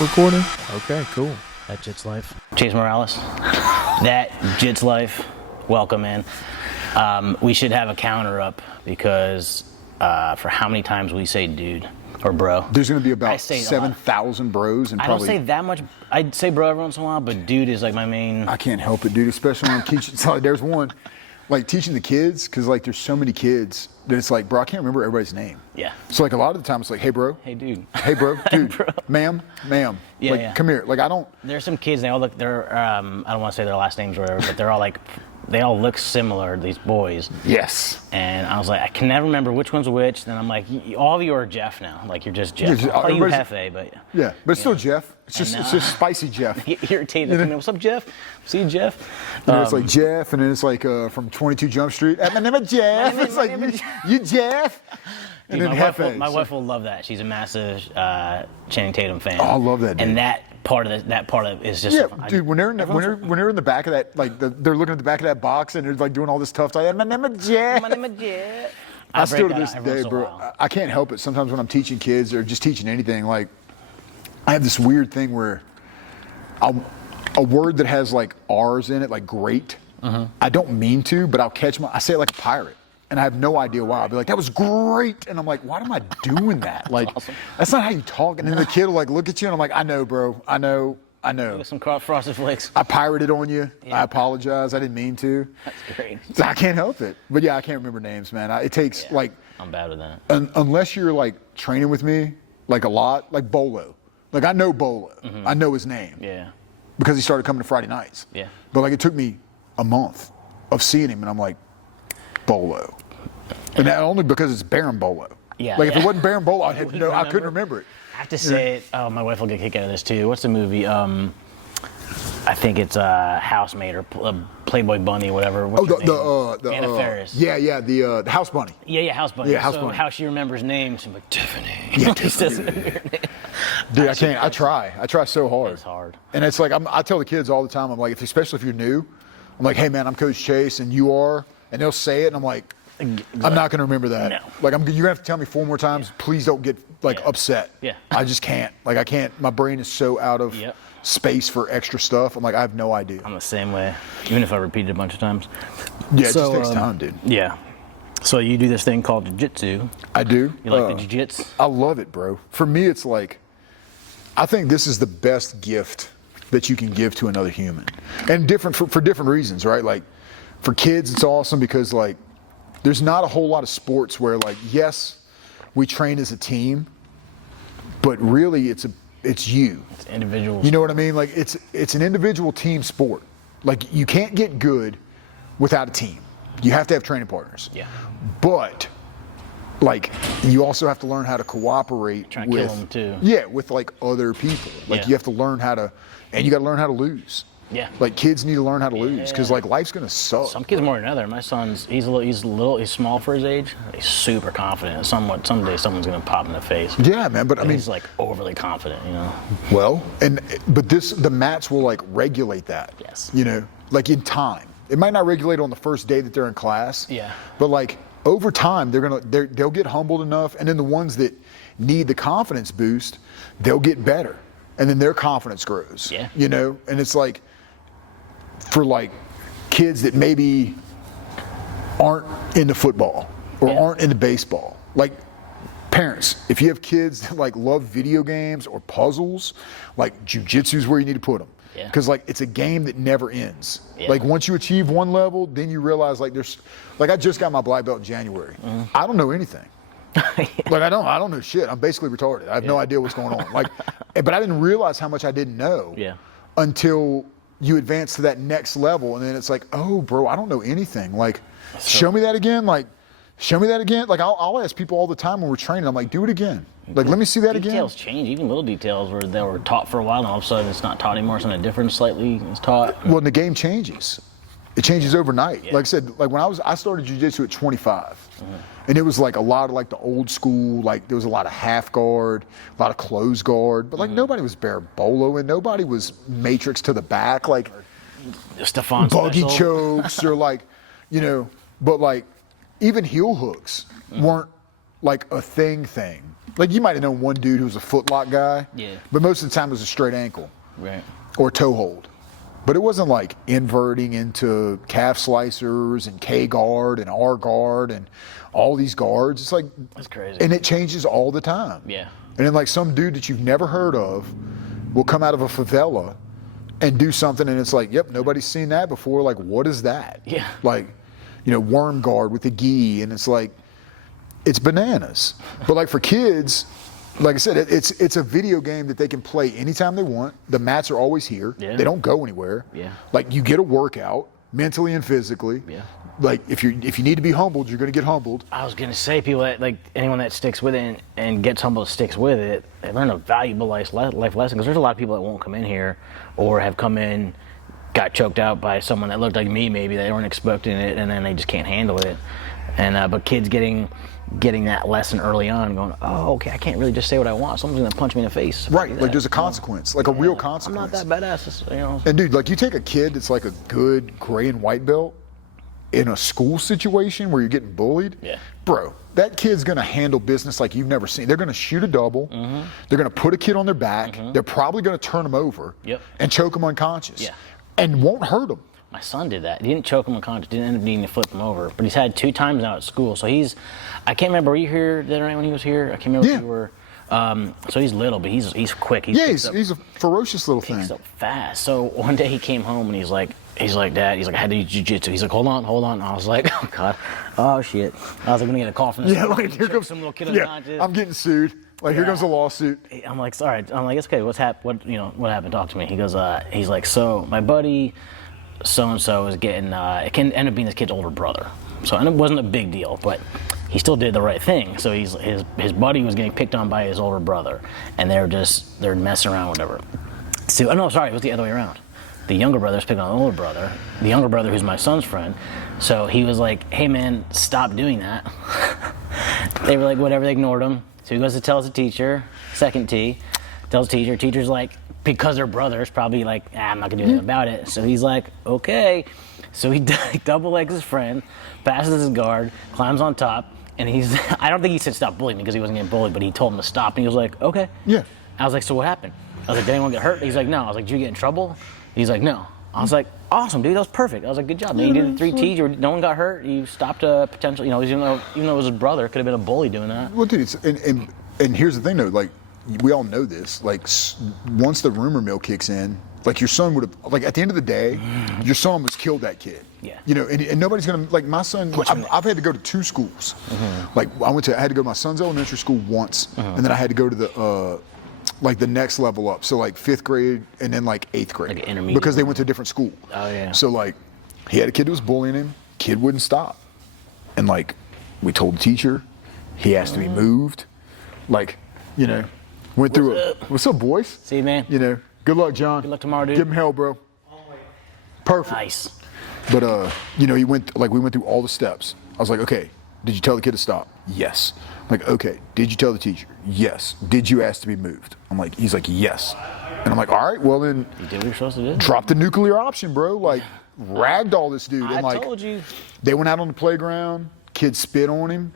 recording? Okay, cool. That Jits Life. Chase Morales. That Jits Life. Welcome in. We should have a counter up because for how many times we say dude or bro. There's going to be about 7,000 bros. And I don't say that much. I'd say bro every once in a while, but dude is like my main. I can't help it, dude, especially when I'm teaching. So there's one, like teaching the kids, because like there's so many kids that it's like, bro, I can't remember everybody's name. Yeah. So like a lot of the time it's like, hey, bro. Hey, dude. Hey, bro. Dude. Bro. Ma'am. Yeah, like, yeah. come here. Like, I don't. There's some kids, they all look, they're, I don't want to say their last names or whatever, but they're all like, they all look similar, these boys. Yes. And I was like, I can never remember which one's which. Then I'm like, all of you are Jeff now. Like, you're just Jeff. Yeah, I'll call you Hefe, but. Yeah, but it's still Jeff. It's just spicy Jeff. Get irritated. You know? What's up, Jeff? See, Jeff? And it's like Jeff, and then it's like from 22 Jump Street. My name is Jeff. It's like, you Jeff. And Dude, then my wife will love that. She's a massive Channing Tatum fan. Oh, I love that, dude. And that part of it is just. Yeah, dude. When they're in the back of that, like they're looking at the back of that box and they're like doing all this tough stuff. My name is Jeff. My name is Jeff. I still to this day, bro. I can't help it. Sometimes when I'm teaching kids or just teaching anything, like I have this weird thing where a word that has like R's in it, like great. I don't mean to, but I'll catch I say it like a pirate. And I have no idea why. I'll be like, that was great. And I'm like, why am I doing that? Like, awesome. That's not how you talk. And then the kid will like look at you and I'm like, I know, bro. I know. Some Frosted Flakes. I pirated on you. Yeah. I apologize. I didn't mean to. That's great. So I can't help it. But yeah, I can't remember names, man. It takes like. I'm bad with that. Unless you're like training with me, like a lot, like Bolo. Like I know Bolo. I know his name. Yeah. Because he started coming to Friday nights. Yeah. But like it took me a month of seeing him and I'm like, Bolo. And that only because it's Baron Bolo. Yeah. If it wasn't Baron Bolo, I couldn't remember it. I have to say it. Oh, my wife will get a kick out of this too. What's the movie? I think it's Housemaid or Playboy Bunny, whatever. What's the Anna Faris. Yeah, the House Bunny. Yeah, House Bunny. Yeah, House so Bunny. how she remembers names? She's like Tiffany. Yeah, Tiffany. Dude, I can't. I try so hard. It's hard. And it's like I tell the kids all the time. I'm like, especially if you're new, I'm like, hey man, I'm Coach Chase, and you are, and they'll say it, and I'm like. I'm not going to remember that. No. Like, you're going to have to tell me 4 more times. Yeah. Please don't get, upset. Yeah. I just can't. Like, I can't. My brain is so out of space for extra stuff. I'm like, I have no idea. I'm the same way, even if I repeat it a bunch of times. Yeah, it just takes time, dude. Yeah. So you do this thing called Jiu-Jitsu. I do. You like the Jiu-Jitsu? I love it, bro. For me, it's like, I think this is the best gift that you can give to another human. And different for different reasons, right? Like, for kids, it's awesome because, like, there's not a whole lot of sports where, like, yes, we train as a team, but really it's you. It's individual. You know what I mean? Like, it's an individual team sport. Like, you can't get good without a team. You have to have training partners. Yeah. But, like, you also have to learn how to cooperate Trying to kill them too. Yeah, with like other people. Like, you have to learn how to, and you got to learn how to lose. Yeah. Like, kids need to learn how to lose because like life's gonna suck. Some kids more than other. My son's he's small for his age. He's super confident. Someday someone's gonna pop in the face. Yeah, man. But I mean, he's like overly confident, you know. Well, but the mats will like regulate that. Yes. You know, like in time. It might not regulate on the first day that they're in class. Yeah. But like over time, they'll get humbled enough, and then the ones that need the confidence boost, they'll get better, and then their confidence grows. Yeah. You know, and it's like. For like kids that maybe aren't into football or aren't into baseball, like parents, if you have kids that like love video games or puzzles, like jiu-jitsu is where you need to put them. Yeah. Because like it's a game that never ends. Yeah. Like once you achieve one level, then you realize like I just got my black belt in January. I don't know anything. Like I don't know shit. I'm basically retarded. I have no idea what's going on. Like, but I didn't realize how much I didn't know. Yeah. Until you advance to that next level, and then it's like, oh, bro, I don't know anything. Like, show me that again. Like, show me that again. Like, I'll ask people all the time when we're training. I'm like, do it again. Like, let me see that again. Details change, even little details where they were taught for a while, and all of a sudden it's not taught anymore. Something different, slightly is taught. Well, and the game changes. It changes overnight. Yeah. Like I said, like when I started jiu-jitsu at 25, and it was like a lot of like the old school, like there was a lot of half guard, a lot of close guard, but like nobody was bare bolo and nobody was matrix to the back, like Stefan buggy special. chokes or like, you know, but like even heel hooks weren't like a thing. Like you might have known one dude who was a footlock guy. Yeah. But most of the time it was a straight ankle. Right. Or toe hold. But it wasn't like inverting into calf slicers and K guard and R guard and all these guards. It's like, that's crazy. And it changes all the time. Yeah. And then like some dude that you've never heard of will come out of a favela and do something, and it's like, yep, nobody's seen that before. Like, what is that? Yeah. Like, you know, worm guard with the gi, and it's like, it's bananas. But like for kids, like I said, it's a video game that they can play anytime they want. The mats are always here. Yeah. They don't go anywhere. Yeah. Like you get a workout mentally and physically. Yeah. Like if you need to be humbled, you're going to get humbled. I was gonna say, people that like anyone that sticks with it and gets humble, sticks with it, they learn a valuable life lesson. Because there's a lot of people that won't come in here, or have come in, got choked out by someone that looked like me. Maybe they weren't expecting it, and then they just can't handle it. And but kids getting that lesson early on, going, oh, okay, I can't really just say what I want. Someone's gonna punch me in the face. Right, like there's a consequence, like a real consequence. I'm not that badass, you know. And dude, like you take a kid that's like a good gray and white belt in a school situation where you're getting bullied, yeah, bro, that kid's gonna handle business like you've never seen. They're gonna shoot a double. Mm-hmm. They're gonna put a kid on their back. Mm-hmm. They're probably gonna turn him over, yep, and choke him unconscious, yeah, and won't hurt him. My son did that. He didn't choke him unconscious. Didn't end up needing to flip him over. But he's had 2 times now at school. So I can't remember. Were you here the other night when he was here? I can't remember if you were. So he's little, but he's quick. He's a ferocious little thing. He's so fast. So one day he came home and he's like, Dad, I had to do jiu-jitsu. He's like, hold on. I was like, oh God, oh shit. I was like, I'm gonna get a call from this. Yeah, like here comes some little kid unconscious. I'm getting sued. Like here comes a lawsuit. I'm like, sorry. I'm like, it's okay. What happened? Talk to me. He goes, he's like, so my buddy so-and-so is getting, it can end up being this kid's older brother. So, and it wasn't a big deal, but he still did the right thing. So his buddy was getting picked on by his older brother, and they're messing around, whatever. So, oh no, sorry, it was the other way around. The younger brother's picking on the older brother, the younger brother who's my son's friend. So he was like, hey man, stop doing that. They were like, whatever, they ignored him. So he goes to tell the teacher, second T, tells teacher. Teacher's like, because they're brothers, probably like, I'm not gonna do anything about it. So he's like, okay. So he double legs his friend, passes his guard, climbs on top, and I don't think he said stop bullying me because he wasn't getting bullied, but he told him to stop, and he was like, okay. Yeah. I was like, so what happened? I was like, did anyone get hurt? He's like, no. I was like, did you get in trouble? He's like, no. I was like, awesome, dude, that was perfect. I was like, good job. You did it 3 T's, no one got hurt, you stopped a potential, even though it was his brother, could have been a bully doing that. Well, dude, and here's the thing though, like, we all know this, like, once the rumor mill kicks in, like, your son would have, like, at the end of the day, your son almost killed that kid. Yeah. You know, and nobody's gonna, like, my son, I've had to go to 2 schools. Mm-hmm. Like, I had to go to my son's elementary school once, and then I had to go to the next level up. So, like, 5th grade and then, like, 8th grade. Like intermediate. Because they went to a different school. Oh, yeah. So, like, he had a kid who was bullying him, kid wouldn't stop. And, like, we told the teacher, he has to be moved. Like, you know, went through what's up, boys? See you, man. You know, good luck, John. Good luck tomorrow, dude. Give him hell, bro. Perfect. Nice. But you know, we went through all the steps. I was like, okay, did you tell the kid to stop? Yes. I'm like, okay, did you tell the teacher? Yes. Did you ask to be moved? He's like, yes. And I'm like, all right, well then, you did what you're supposed to do. Drop the nuclear option, bro. Like, ragdoll this dude. And like, told you. They went out on the playground. Kid spit on him.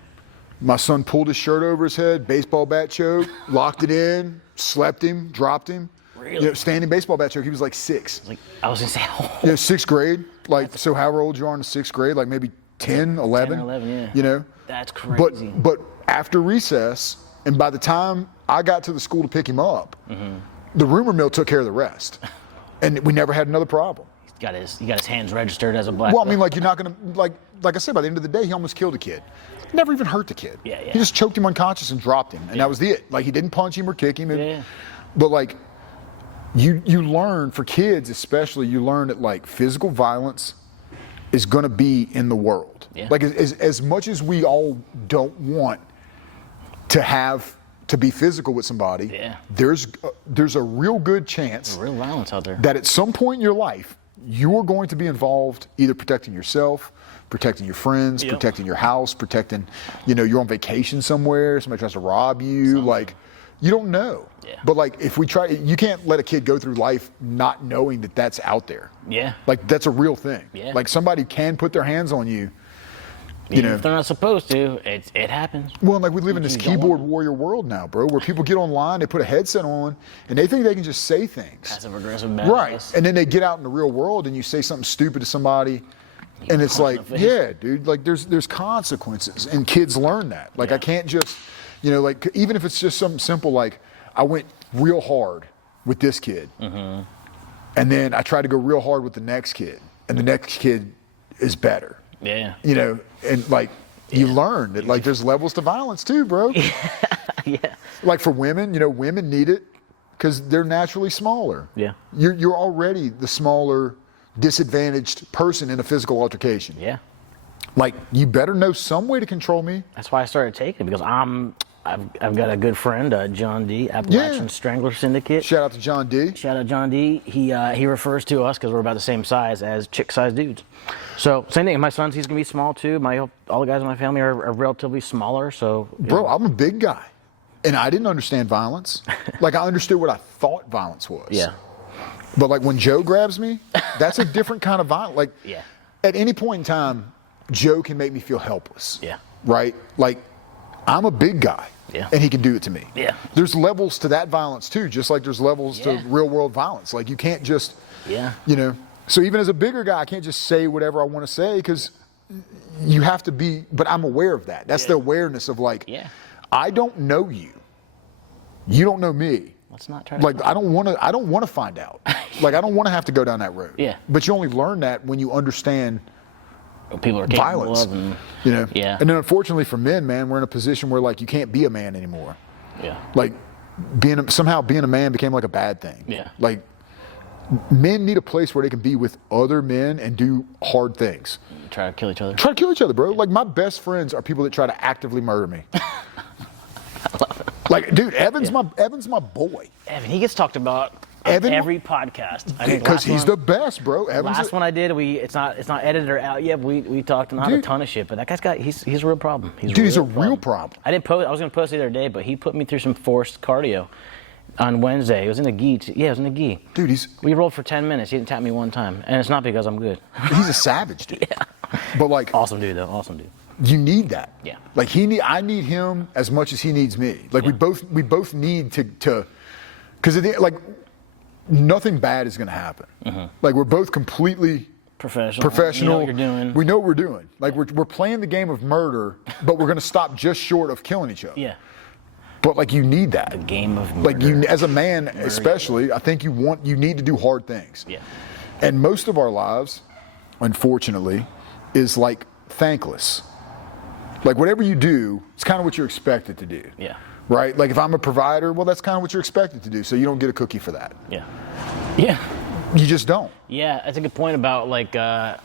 My son pulled his shirt over his head, baseball bat choke, locked it in, slept him, dropped him. Really? You know, standing baseball bat choke. He was like 6. I was gonna say, how old? Yeah, 6th grade. Like, so however old you are in the 6th grade, like maybe 10, 11. 10 or 11, yeah. You know? That's crazy. But after recess, and by the time I got to the school to pick him up, the rumor mill took care of the rest. And we never had another problem. He got his hands registered as a black belt. Well, I mean, belt. like, you're not gonna, like I said, by the end of the day, he almost killed a kid. Never even hurt the kid. Yeah. He just choked him unconscious and dropped him, and that was it. Like, he didn't punch him or kick him. But like, you learn, for kids especially, you learn that like physical violence is gonna be in the world. Yeah. Like, as much as we all don't want to be physical with somebody, there's a real good chance, real violence out there, that at some point in your life you're going to be involved either protecting yourself, protecting your friends, protecting your house, protecting, you're on vacation somewhere, somebody tries to rob you, like, you don't know. Yeah. But like, if we try, you can't let a kid go through life not knowing that that's out there. Yeah. Like, that's a real thing. Yeah. Like, somebody can put their hands on you Even if they're not supposed to, it happens. Well, like we live in this keyboard warrior world now, bro, where people get online, they put a headset on, and they think they can just say things. Passive aggressive badass. Right. And then they get out in the real world and you say something stupid to somebody, and it's like, yeah, dude, like there's consequences, and kids learn that. Like I can't just, like even if it's just something simple, like I went real hard with this kid, and then I tried to go real hard with the next kid, and the next kid is better. Yeah. And like you learn that like there's levels to violence too, bro. Yeah. Like for women, women need it because they're naturally smaller. Yeah. You're already the smaller, disadvantaged person in a physical altercation. Yeah. Like you better know some way to control me. That's why I started taking it, because I've got a good friend, John D, Appalachian Strangler Syndicate. Shout out to John D. Shout out John D. He refers to us, because we're about the same size, as chick-sized dudes. So same thing. My son's, he's gonna be small too. All the guys in my family are relatively smaller. So bro, I'm a big guy, and I didn't understand violence. Like I understood what I thought violence was. Yeah. But like when Joe grabs me, that's a different kind of violence. Like Yeah. at any point in time, Joe can make me feel helpless. Yeah. Right? Like I'm a big guy. Yeah. And he can do it to me. Yeah. There's levels to that violence too, just like there's levels to real world violence. Like you can't just, so even as a bigger guy, I can't just say whatever I want to say, because you have to be, but I'm aware of that. That's the awareness of like, I don't know you. You don't know me. Let's not try to like I don't want to find out. Like I don't want to have to go down that road. Yeah. But you only learn that when you understand what people are capable violence. of. And, And then unfortunately for men, man, we're in a position where like you can't be a man anymore. Yeah. Like somehow being a man became like a bad thing. Yeah. Like men need a place where they can be with other men and do hard things. Try to kill each other. Try to kill each other, bro. Like my best friends are people that try to actively murder me. I love it. Like, dude, Evan's my boy. Evan, he gets talked about on every podcast. Because he's the best, bro. Last one I did, it's not edited or out yet. We talked not a ton of shit, but that guy's he's a real problem. He's a real problem. I didn't post. I was gonna post the other day, but he put me through some forced cardio on Wednesday. It was in the gi. Yeah, it was in the gi. Dude, we rolled for 10 minutes. He didn't tap me one time, and it's not because I'm good. He's a savage, dude. But like, awesome dude though. Awesome dude. You need that. Yeah. Like I need him as much as he needs me. Like we both need to, because like nothing bad is gonna happen. Like we're both completely professional. You know what you're doing. We know what we're doing. Like we're playing the game of murder, but we're gonna stop just short of killing each other. Yeah. But like you need that. The game of murder. Like you, as a man especially, I think you need to do hard things. Yeah. And most of our lives, unfortunately, is like thankless. Like whatever you do, it's kind of what you're expected to do. Yeah. Right? Like if I'm a provider, well, that's kind of what you're expected to do. So you don't get a cookie for that. Yeah. Yeah. You just don't. Yeah, that's a good point about like out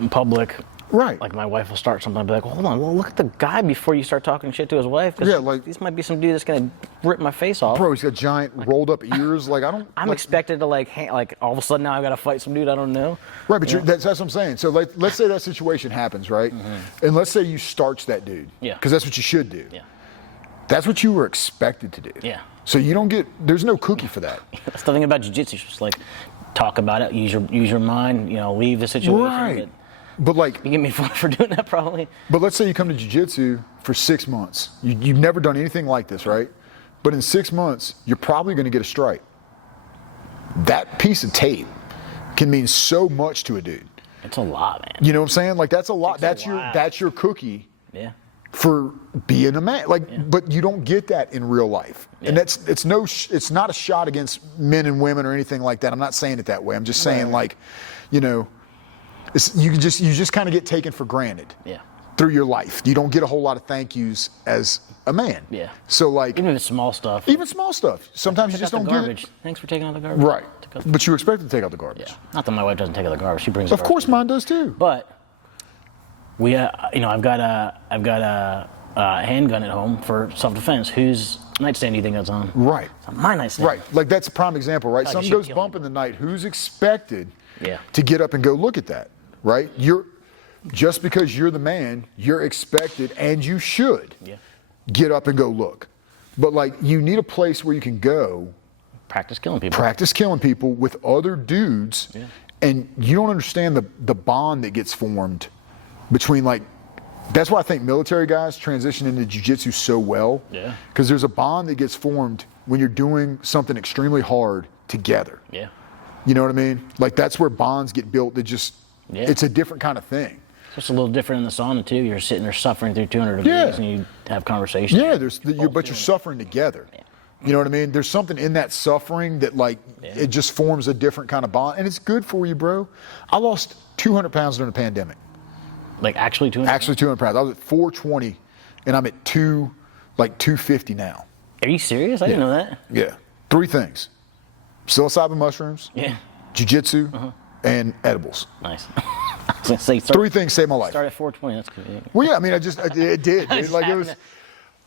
in public. Right. Like my wife will start something, I'll be like, hold on, well, look at the guy before you start talking shit to his wife. Yeah, like this might be some dude that's gonna rip my face off. Bro, he's got giant rolled up ears. Like I'm expected to like all of a sudden now I gotta fight some dude I don't know. Right, but that's what I'm saying. So let's say that situation happens, right? And let's say you starch that dude. Yeah. Because that's what you should do. Yeah. That's what you were expected to do. Yeah. So you don't there's no cookie for that. That's the thing about jiu-jitsu. It's just like talk about it, use your mind, leave the situation. Right. But like you get me for doing that probably. But let's say you come to jiu-jitsu for 6 months. You've never done anything like this, right? But in 6 months, you're probably going to get a strike. That piece of tape can mean so much to a dude. It's a lot, man. You know what I'm saying? Like that's a lot. That's your cookie. Yeah. For being a man. But you don't get that in real life. Yeah. And it's not a shot against men and women or anything like that. I'm not saying it that way. I'm just saying you just kind of get taken for granted. Yeah. Through your life. You don't get a whole lot of thank yous as a man. Yeah. So like even the small stuff. Even small stuff. Sometimes you just don't get it. Thanks for taking out the garbage. Right. But you expect to take out the garbage. Yeah. Not that my wife doesn't take out the garbage. She brings. Of course, mine does too. But we, I've got a handgun at home for self-defense. Whose nightstand do you think that's on? Right. It's on my nightstand. Right. Like that's a prime example, right? Something goes bump in the night. Who's expected to get up and go look at that? Right? Just because you're the man, you're expected, and you should get up and go look. But like, you need a place where you can go. Practice killing people with other dudes, and you don't understand the bond that gets formed between like, that's why I think military guys transition into jiu-jitsu so well. Yeah. Because there's a bond that gets formed when you're doing something extremely hard together. Yeah. You know what I mean? Like that's where bonds get built. That just, it's a different kind of thing. So it's a little different in the sauna too. You're sitting there suffering through 200 degrees and you have conversations. Yeah, but you're suffering together. Yeah. You know what I mean? There's something in that suffering that like, it just forms a different kind of bond. And it's good for you, bro. I lost 200 pounds during the pandemic. Like actually 200? Actually 200 pounds. I was at 420 and I'm at 250 now. Are you serious? I didn't know that. Yeah. 3 things. Psilocybin mushrooms, jiu-jitsu, and edibles. Nice. I was gonna say, 3 things saved my life. Start at 420, that's good. Yeah. Well, yeah, I mean, it did. Dude. Like it was,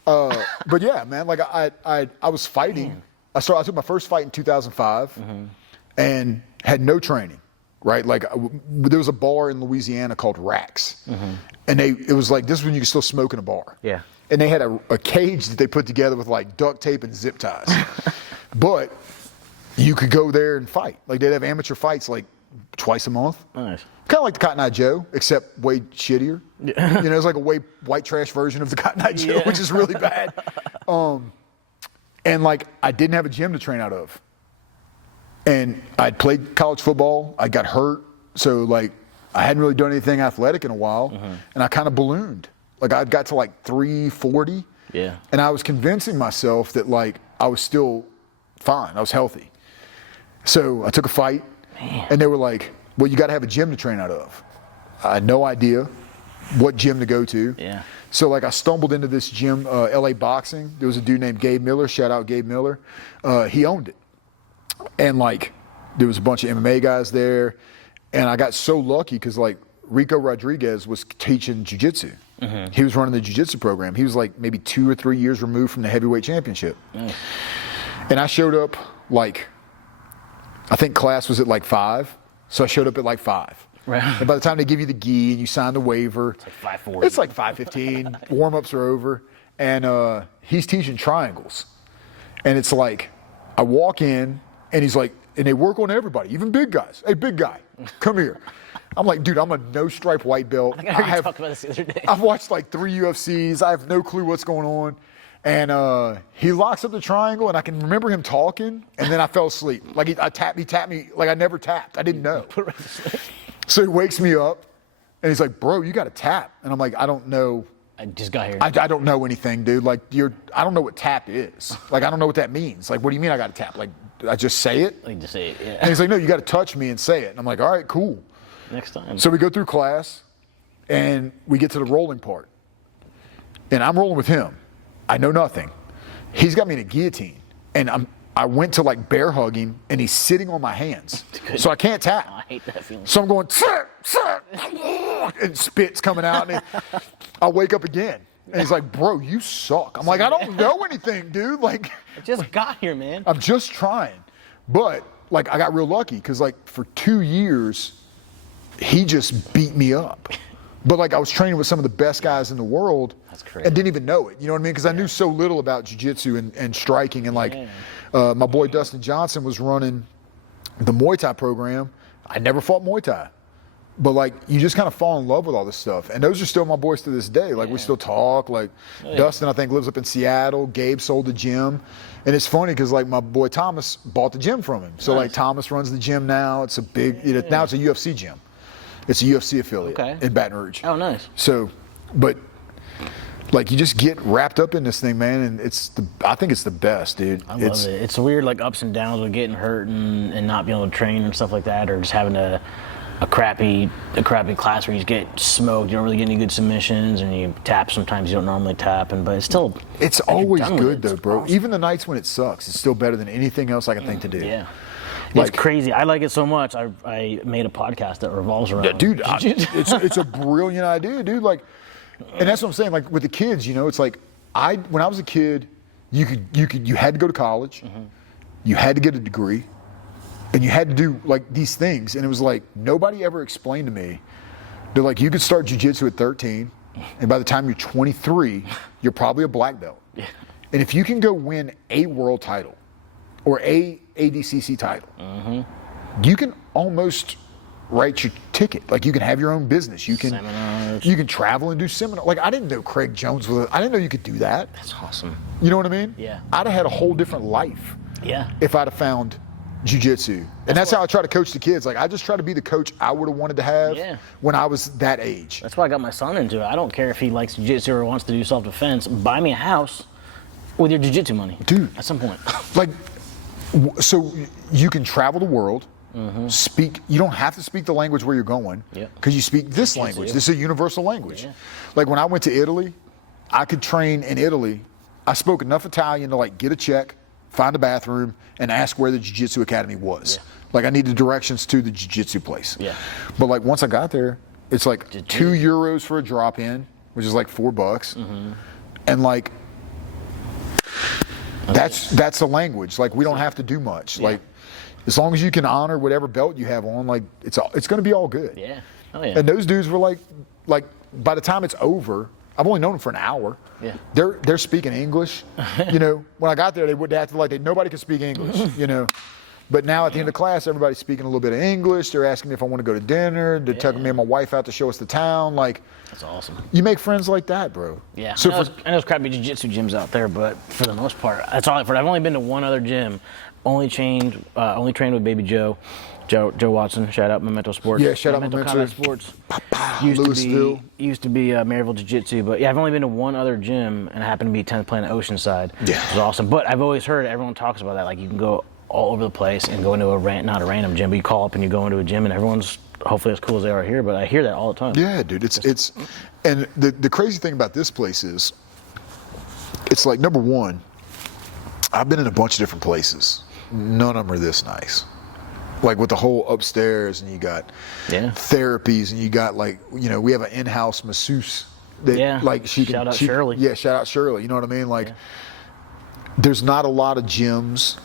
but yeah, man, like I was fighting. I took my first fight in 2005 and had no training. Right, like there was a bar in Louisiana called Racks, and it was like this is when you could still smoke in a bar. Yeah. And they had a cage that they put together with like duct tape and zip ties, but you could go there and fight. Like they'd have amateur fights like twice a month. Nice. Kind of like the Cotton Eye Joe, except way shittier. Yeah. You know, it's like a way white trash version of the Cotton Eye Joe, which is really bad. And like I didn't have a gym to train out of. And I'd played college football. I got hurt. So like I hadn't really done anything athletic in a while. And I kind of ballooned. Like I got to like 340. Yeah. And I was convincing myself that like I was still fine. I was healthy. So I took a fight. Man. And they were like, well, you got to have a gym to train out of. I had no idea what gym to go to. Yeah. So like I stumbled into this gym, LA Boxing. There was a dude named Gabe Miller. Shout out Gabe Miller. He owned it. And like, there was a bunch of MMA guys there, and I got so lucky because like Rico Rodriguez was teaching jiu-jitsu. He was running the jiu-jitsu program. He was like maybe 2 or 3 years removed from the heavyweight championship. And I showed up like, I think class was at like 5, so I showed up at like 5. Right. And by the time they give you the gi and you sign the waiver, It's like 5:40. It's like 5:15. Warm-ups are over, and he's teaching triangles, and it's like I walk in. And he's like, and they work on everybody, even big guys. Hey, big guy, come here. I'm like, dude, I'm a no-stripe white belt. I heard you talk about this the other day. I've watched like 3 UFCs. I have no clue what's going on. And he locks up the triangle, and I can remember him talking, and then I fell asleep. Like he tapped me like I never tapped. I didn't know. So he wakes me up, and he's like, bro, you got to tap. And I'm like, I don't know. I just got here. I don't know anything, dude. Like I don't know what tap is. Like I don't know what that means. Like what do you mean I got to tap? Like I just say it? Like to say it, yeah. And he's like, no, you got to touch me and say it. And I'm like, all right, cool. Next time. So we go through class, and we get to the rolling part. And I'm rolling with him. I know nothing. He's got me in a guillotine. And I went to like bear hugging, and he's sitting on my hands. So I can't tap. I hate that feeling. So I'm going, and spit's coming out. And I wake up again. And he's like, bro, you suck. I'm like, I don't know anything, dude. Like, I just got here, man. I'm just trying. But like, I got real lucky because like for 2 years, he just beat me up. But like I was training with some of the best guys in the world. That's crazy. And didn't even know it. You know what I mean? Because I knew so little about jiu-jitsu and striking. And like my boy Dustin Johnson was running the Muay Thai program. I never fought Muay Thai. But like you just kind of fall in love with all this stuff, and those are still my boys to this day. Like we still talk. Like Dustin, I think, lives up in Seattle. Gabe sold the gym, and it's funny because like my boy Thomas bought the gym from him. So like Thomas runs the gym now. It's a big. Now it's a UFC gym. It's a UFC affiliate in Baton Rouge. Oh, nice. So, but like you just get wrapped up in this thing, man, and I think it's the best, dude. I love it. It's weird, like ups and downs with getting hurt and not being able to train and stuff like that, or just having a crappy class where you just get smoked. You don't really get any good submissions, and you tap sometimes you don't normally tap, but it's still. It's always good though, bro. Awesome. Even the nights when it sucks, it's still better than anything else I can think to do. Yeah. It's crazy. I like it so much. I made a podcast that revolves around. Yeah, dude, it's a brilliant idea, dude. Like, and that's what I'm saying. Like with the kids, you know, it's like when I was a kid, you had to go to college, you had to get a degree, and you had to do like these things. And it was like nobody ever explained to me that like you could start jiu-jitsu at 13, and by the time you're 23, you're probably a black belt. Yeah. And if you can go win a world title or a ADCC title, you can almost write your ticket. Like you can have your own business. You can Seminars. you can travel and do seminars. Like I didn't know Craig Jones was. I didn't know you could do that. That's awesome. You know what I mean? Yeah. I'd have had a whole different life. Yeah. If I'd have found jiu-jitsu. And that's how I try to coach the kids. Like I just try to be the coach I would have wanted to have when I was that age. That's why I got my son into it. I don't care if he likes jiu-jitsu or wants to do self-defense. Buy me a house with your jiu-jitsu money. Dude. At some point. Like, so you can travel the world, speak, you don't have to speak the language where you're going, because you speak this language. This is a universal language. Yeah. Like when I went to Italy, I could train in Italy. I spoke enough Italian to like get a check, find a bathroom, and ask where the Jiu-Jitsu Academy was. Yeah. Like I needed directions to the Jiu-Jitsu place. Yeah. But like once I got there, it's like €2 for a drop-in, which is like $4. And like, that's the language. Like we don't have to do much. Like as long as you can honor whatever belt you have on, like it's going to be all good. Yeah. Oh yeah. And those dudes were like by the time it's over, I've only known them for an hour. Yeah. They're speaking English. You know, when I got there, they would have to like nobody could speak English. You know, but now at the end of class, everybody's speaking a little bit of English. They're asking me if I want to go to dinner. They're taking me and my wife out to show us the town. Like, that's awesome. You make friends like that, bro. Yeah. So I know there's crappy jiu-jitsu gyms out there, but for the most part, that's all I've heard. I've only been to one other gym. Only trained with Baby Joe Watson. Shout out Memento Sports. Yeah, shout out Memento Memento Sports. Louisville. Used to be Maryville Jiu-Jitsu, but yeah, I've only been to one other gym, and it happened to be 10th Planet Oceanside. Yeah, it was awesome. But I've always heard everyone talks about that. Like you can go all over the place and go into not a random gym, but you call up and you go into a gym, and everyone's hopefully as cool as they are here. But I hear that all the time. Yeah, dude. It's and the crazy thing about this place is, it's like number one, I've been in a bunch of different places. None of them are this nice. Like with the whole upstairs, and you got therapies, and you got like, you know, we have an in-house masseuse that like shout out Shirley. Yeah, shout out Shirley. You know what I mean? Like there's not a lot of gyms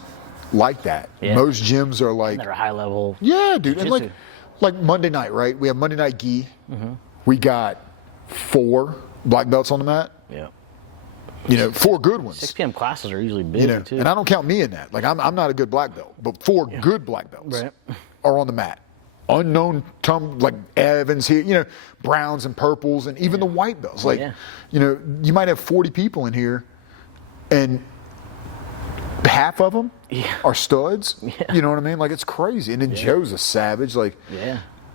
like that. Yeah. Most gyms are like they're high level. Yeah, dude. And like Monday night, right? We have Monday night gi. We got 4 black belts on the mat. Yeah. You know, 4 good ones. 6 p.m. classes are usually busy too. And I don't count me in that. Like I'm not a good black belt, but 4 good black belts are on the mat. Unknown like Evans here, you know, browns and purples, and even the white belts. Like, you know, you might have 40 people in here, and half of them are studs. You know what I mean? Like it's crazy. And then Joe's a savage. Like,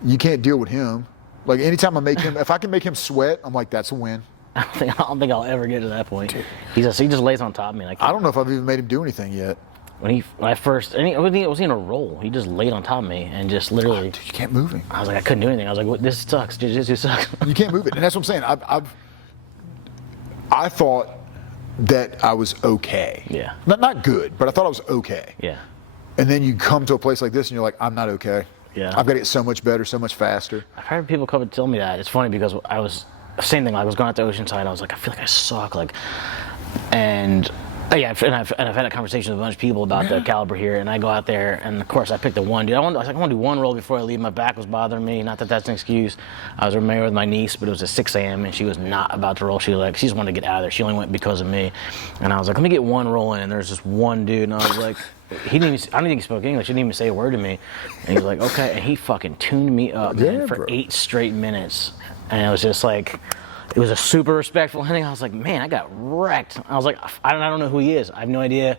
you can't deal with him. Like anytime I make him, if I can make him sweat, I'm like, that's a win. I don't think I'll ever get to that point. He just lays on top of me. I don't know if I've even made him do anything yet. When I first, I was in a roll. He just laid on top of me and just literally. Dude, you can't move him. I was like, I couldn't do anything. I was like, what, this sucks. Jiu-Jitsu sucks. You can't move it, and that's what I'm saying. I thought that I was okay. Yeah. Not good, but I thought I was okay. Yeah. And then you come to a place like this, and you're like, I'm not okay. Yeah. I've got to get so much better, so much faster. I've heard people come and tell me that. It's funny because same thing. Like I was going out to Oceanside. I was like, I feel like I suck. Like, and I've had a conversation with a bunch of people about the caliber here. And I go out there, and of course I picked the one dude. I was like, I want to do one roll before I leave. My back was bothering me. Not that that's an excuse. I was married with my niece, but it was at 6 a.m. and she was not about to roll. She just wanted to get out of there. She only went because of me. And I was like, let me get one roll in. And there's this one dude, and I was like, I don't think he spoke English. He didn't even say a word to me. And he was like, okay. And he fucking tuned me up, man, for 8 straight minutes. And it was just like, it was a super respectful ending. I was like, man, I got wrecked. I was like, I don't know who he is. I have no idea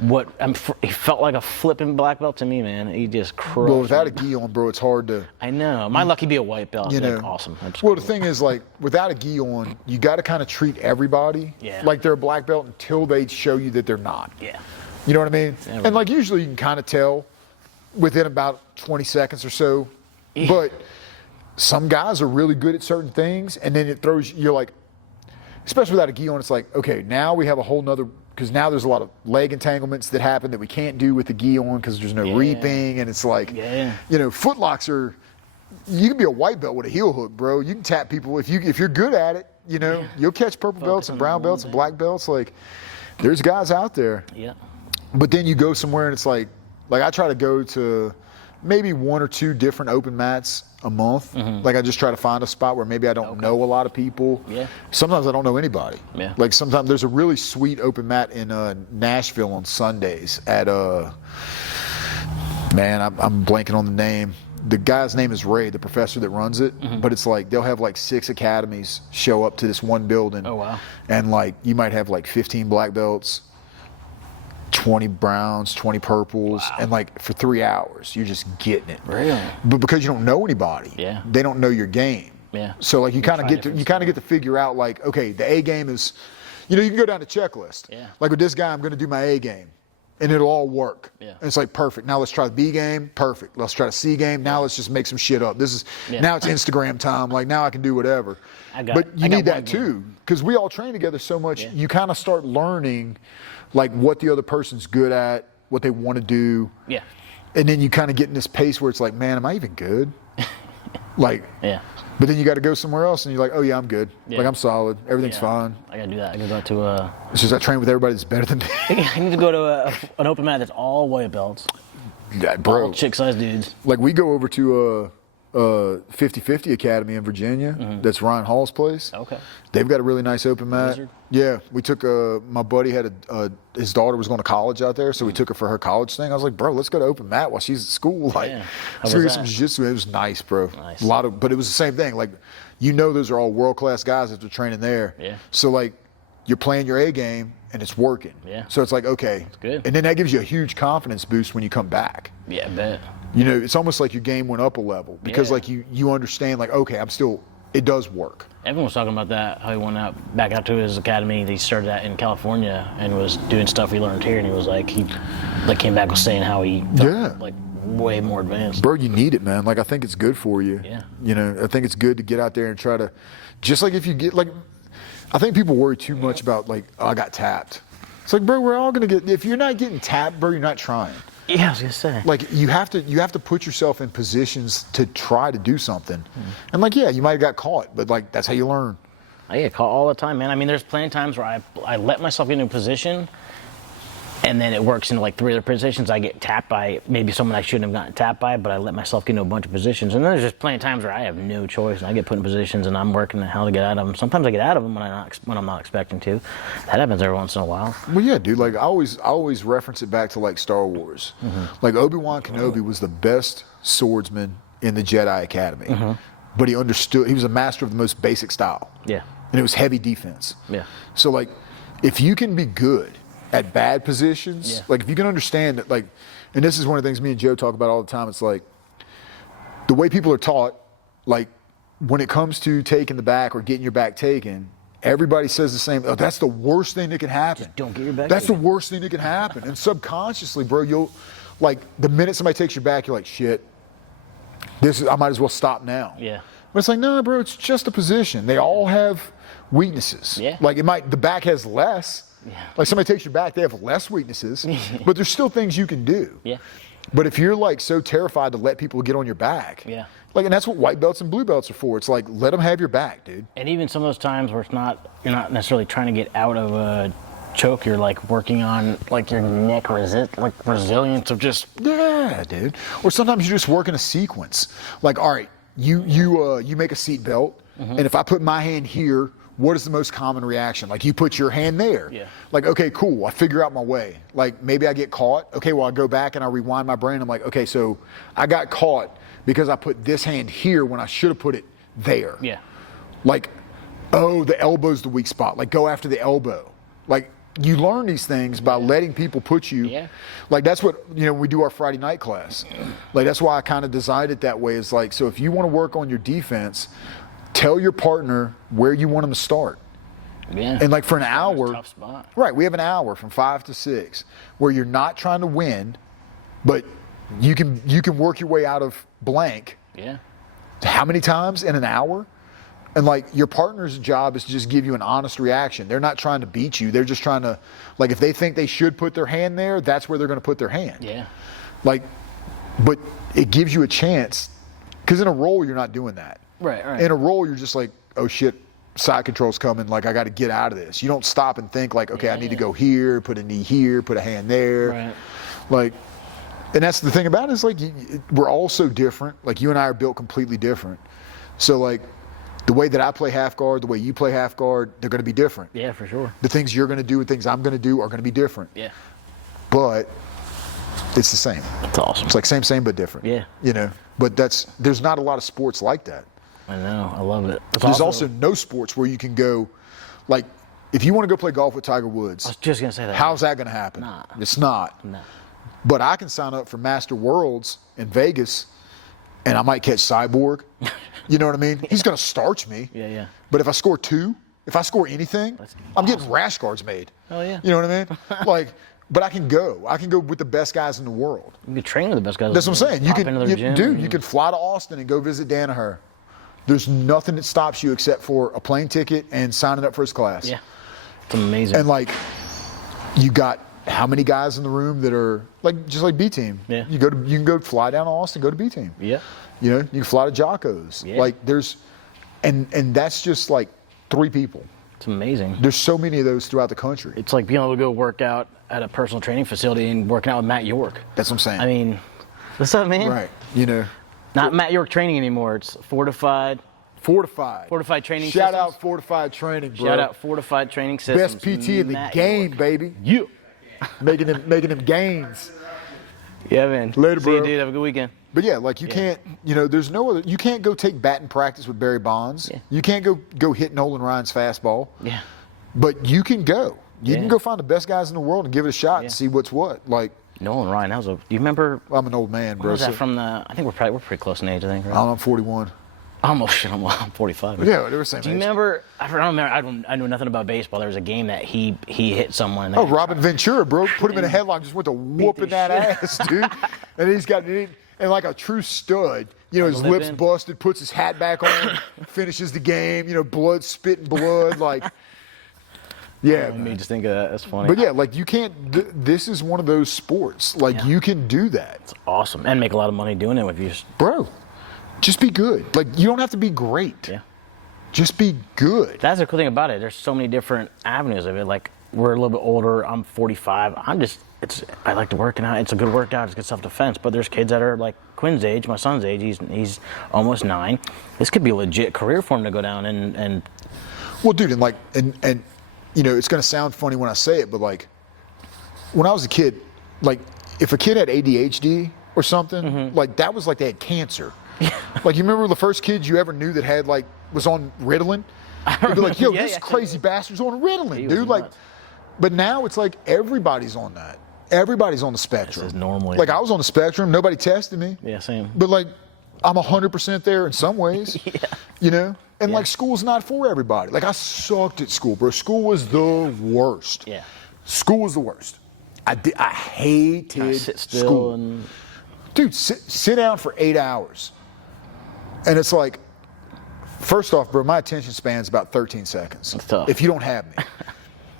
he felt like a flipping black belt to me, man. He just crushed. Well, without a gi on, bro, it's hard to. I know. My lucky be a white belt. You know, like, awesome. Well, the thing is, like, without a gi on, you got to kind of treat everybody like they're a black belt until they show you that they're not. Yeah. You know what I mean? Yeah, and like usually you can kind of tell within about 20 seconds or so. Yeah. But some guys are really good at certain things, and then you're like, especially without a gi on, it's like, okay, now we have a whole nother, because now there's a lot of leg entanglements that happen that we can't do with the gi on because there's no reaping, and it's like, you know, footlocks you can be a white belt with a heel hook, bro. You can tap people if you're good at it, you know, you'll catch purple belts and brown belts and black belts. Like, there's guys out there. Yeah. But then you go somewhere and it's like I try to go to maybe 1 or 2 different open mats a month. Like I just try to find a spot where maybe I don't know a lot of people. Yeah. Sometimes I don't know anybody. Yeah. Like sometimes there's a really sweet open mat in Nashville on Sundays at man, I'm blanking on the name. the guy's name is Ray, the professor that runs it, but it's like they'll have like 6 academies show up to this one building. Oh, wow. And like you might have like 15 black belts, 20 browns, 20 purples, Wow. and like for 3 hours you're just getting it. Really? But because you don't know anybody, Yeah. they don't know your game. Yeah. So like you kind of try get to different get to figure out like, okay, the A game is, you can go down the checklist. Yeah. Like with this guy, I'm going to do my A game, and it'll all work. Yeah. And it's like perfect. Now let's try the B game. Perfect. Let's try the C game. Now let's just make some shit up. Now it's Instagram time. Like now I can do whatever. But you need that too, because we all train together so much. Yeah. You kind of start learning, like what the other person's good at, what they want to do. Yeah. And then you kind of get in this pace where it's like, man, am I even good? Like. Yeah. But then you got to go somewhere else, and you're like, oh yeah, I'm good. Yeah. Like I'm solid. Everything's Yeah. fine. I gotta do that. I gotta go to It's just I train with everybody that's better than me. I need to go to an open mat that's all white belts, Yeah, bro. all chick-sized dudes. Like we go over to 50/50 Academy in Virginia. That's Ryan Hall's place. Okay. They've got a really nice open mat. Wizard? Yeah, we took my buddy had his daughter was going to college out there, so we took her for her college thing. I was like, bro, let's go to open mat while she's at school. Like, Yeah. How let's was go get that? some jiu-jitsu. It was nice, bro. Nice. But it was the same thing. Like, those are all world-class guys that are training there. Yeah. So like, you're playing your A game and it's working. Yeah. So it's like, okay. It's good. And then that gives you a huge confidence boost when you come back. Yeah, I bet. It's almost like your game went up a level because Yeah. like you understand like, okay, it does work. Everyone was talking about that, how he went back out to his academy that he started at in California and was doing stuff he learned here, and he was like, he came back with saying how he felt Yeah. like way more advanced. Bro, you need it, man. Like I think it's good for you. Yeah. I think it's good to get out there and try to, just like if you get like, I think people worry too much about like, oh, I got tapped. It's like, bro, we're all gonna get. If you're not getting tapped, bro, you're not trying. Yeah, I was gonna say. Like you have to put yourself in positions to try to do something. And like, yeah, you might have got caught, but like that's how you learn. I get caught all the time, man. I mean, there's plenty of times where I let myself get into a position, and then it works into like 3 other positions. I get tapped by maybe someone I shouldn't have gotten tapped by, but I let myself get into a bunch of positions. And then there's just plenty of times where I have no choice, and I get put in positions, and I'm working the hell to get out of them. Sometimes I get out of them when I'm not expecting to. That happens every once in a while. Well, yeah, dude. Like I always reference it back to like Star Wars. Like Obi-Wan Kenobi was the best swordsman in the Jedi Academy, but he understood. He was a master of the most basic style. Yeah. And it was heavy defense. Yeah. So like, if you can be good at bad positions, Yeah. like if you can understand that, like, and this is one of the things me and Joe talk about all the time. It's like the way people are taught, like when it comes to taking the back or getting your back taken, everybody says the same. Oh, that's the worst thing that can happen. Just don't get your back That's taken. the worst thing that can happen. And subconsciously, bro, you'll like the minute somebody takes your back, you're like, shit. I might as well stop now. Yeah. But it's like, no, bro, it's just a position. They all have weaknesses. Yeah. Like the back has less. Yeah. Like somebody takes your back, they have less weaknesses, but there's still things you can do. Yeah. But if you're like so terrified to let people get on your back, Yeah. like, and that's what white belts and blue belts are for. It's like, let them have your back, dude. And even some of those times where you're not necessarily trying to get out of a choke, you're like working on like your neck resilience of just. Yeah, dude. Or sometimes you're just working a sequence. Like, all right, you make a seat belt, and if I put my hand here, what is the most common reaction? Like, you put your hand there. Yeah. Like, okay, cool. I figure out my way. Like, maybe I get caught. Okay, well, I go back and I rewind my brain. I'm like, okay, so I got caught because I put this hand here when I should have put it there. Yeah. Like, oh, the elbow's the weak spot. Like, go after the elbow. Like, you learn these things by letting people put you. Yeah. Like, that's what, we do our Friday night class. Like, that's why I kind of designed it that way. Is like, so if you want to work on your defense, tell your partner where you want them to start. Yeah. And like for an That's a hour, tough spot. right, we have an hour from 5 to 6 where you're not trying to win, but you can work your way out of blank. Yeah. How many times in an hour? And like your partner's job is to just give you an honest reaction. They're not trying to beat you. They're just trying to, like, if they think they should put their hand there, that's where they're going to put their hand. Yeah. Like, but it gives you a chance, because in a roll you're not doing that. Right. In a roll you're just like, oh shit, side control's coming. Like, I got to get out of this. You don't stop and think like, okay, I need to go here, put a knee here, put a hand there. Right. Like, and that's the thing about it, is like we're all so different. Like, you and I are built completely different. So like, the way that I play half guard, the way you play half guard, they're going to be different. Yeah, for sure. The things you're going to do and things I'm going to do are going to be different. Yeah. But it's the same. That's awesome. It's like same, but different. Yeah. You know? But there's not a lot of sports like that. I know. I love it. There's also no sports where you can go, like, if you want to go play golf with Tiger Woods. I was just going to say that. How's that going to happen? Nah. It's not. No. But I can sign up for Master Worlds in Vegas, and I might catch Cyborg. You know what I mean? He's going to starch me. Yeah, yeah. But if I score 2, if I score anything, I'm getting rash guards made. Oh, yeah. You know what I mean? Like, but I can go. I can go with the best guys in the world. You could train with the best guys. That's what I'm saying. You could Mm. fly to Austin and go visit Danaher. There's nothing that stops you except for a plane ticket and signing up for his class. Yeah. It's amazing. And like, you got how many guys in the room that are like just like B team? Yeah. You can go fly down to Austin, go to B team. Yeah. You know, you can fly to Jocko's. Yeah. Like and that's just like 3 people. It's amazing. There's so many of those throughout the country. It's like being able to go work out at a personal training facility and working out with Matt York. That's what I'm saying. I mean, what's up, man? Right. You know. Not Matt York training anymore. It's Fortified training Shout systems. out Fortified Training, bro. Shout out Fortified Training Systems. Best PT in the Matt game, York. baby. Yeah. Making them gains. Yeah, man. Later, See you, bro. dude. Have a good weekend. But yeah, like you can't, you know, there's no other. You can't go take batting practice with Barry Bonds. Yeah. You can't go hit Nolan Ryan's fastball. Yeah. But you can go. You Yeah. can go find the best guys in the world and give it a shot and see what's what. Like, Nolan Ryan, that was do you remember? I'm an old man, bro. Was that so- from the? I think we're pretty close in age. I think. Right? I'm 41. I'm 45. But yeah, they were the same Do you age. remember? I don't remember. I know nothing about baseball. There was a game that he hit someone. Oh, Robin Ventura, bro. Put him in a headlock, just went to whooping that ass, dude. And he's got, and like a true stud, you know, his lip lips in. busted, puts his hat back on, finishes the game, you know, blood spitting blood, like, yeah. Let me man. just think of that. That's funny. But yeah, like you can't, this is one of those sports, like Yeah. you can do that. It's awesome and make a lot of money doing it with you. Bro, just be good. Like, you don't have to be great. Yeah. Just be good. That's the cool thing about it. There's so many different avenues of it. Like, we're a little bit older. I'm 45. I like to work out. It's a good workout. It's good self-defense. But there's kids that are like Quinn's age, my son's age. He's almost 9. This could be a legit career for him to go down and Well, dude, and like, and you know, it's going to sound funny when I say it, but like, when I was a kid, like, if a kid had ADHD or something, like, that was like they had cancer. Like, you remember the first kids you ever knew that had, like, was on Ritalin? You'd be like, yo, this crazy bastard's on Ritalin, dude. Like, nuts. but now it's like everybody's on that. Everybody's on the spectrum. This is normal. Like, I was on the spectrum. Nobody tested me. Yeah, same. But, like, I'm 100% there in some ways. Yeah. You know? And, Yeah. like, school's not for everybody. Like, I sucked at school, bro. School was the worst. Yeah. School was the worst. I hated Sit still school. and Dude, sit down for 8 hours. And it's like, first off, bro, my attention span's about 13 seconds. It's tough. If you don't have me.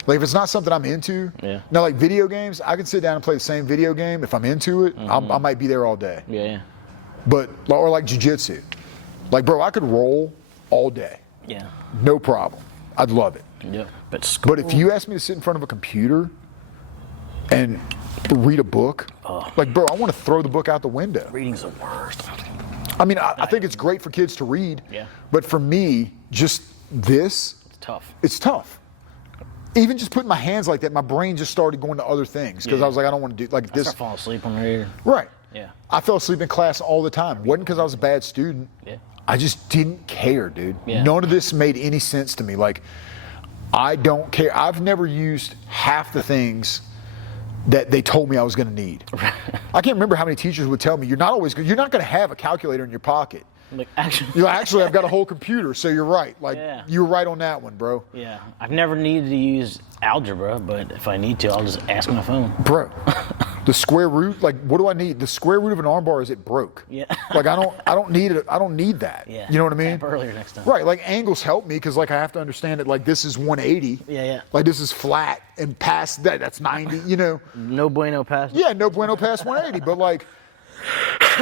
Like, if it's not something I'm into. Yeah. Now, like video games, I can sit down and play the same video game. If I'm into it, I might be there all day. yeah. But, or like jiu-jitsu. Like, bro, I could roll all day. Yeah. No problem. I'd love it. Yeah. But school, But if you ask me to sit in front of a computer and read a book, like, bro, I want to throw the book out the window. reading's the worst. I mean, I think it's great for kids to read. Yeah. But for me, just this, It's tough. it's tough. Even just putting my hands like that, my brain just started going to other things because Yeah. I was like, I don't want to do like I this. start falling asleep on reading. Right. Yeah. I fell asleep in class all the time. Wasn't because I was a bad student. Yeah. I just didn't care, dude. Yeah. None of this made any sense to me. Like, I don't care. I've never used half the things that they told me I was going to need. I can't remember how many teachers would tell me, you're not going to have a calculator in your pocket. Like, actually. You know, actually, I've got a whole computer, so you're right. Like, Yeah. you're right on that one, bro. Yeah. I've never needed to use algebra, but if I need to, I'll just ask my phone. Bro, the square root, like, what do I need? The square root of an armbar is it broke. Yeah. Like, I don't need it. I don't need that. Yeah. You know what I mean? Tap earlier next time. Right. Like, angles help me because, like, I have to understand that, like, this is 180. Yeah, yeah. Like, this is flat and past that, that's 90, you know? No bueno pass. Yeah, no bueno past 180. But, like,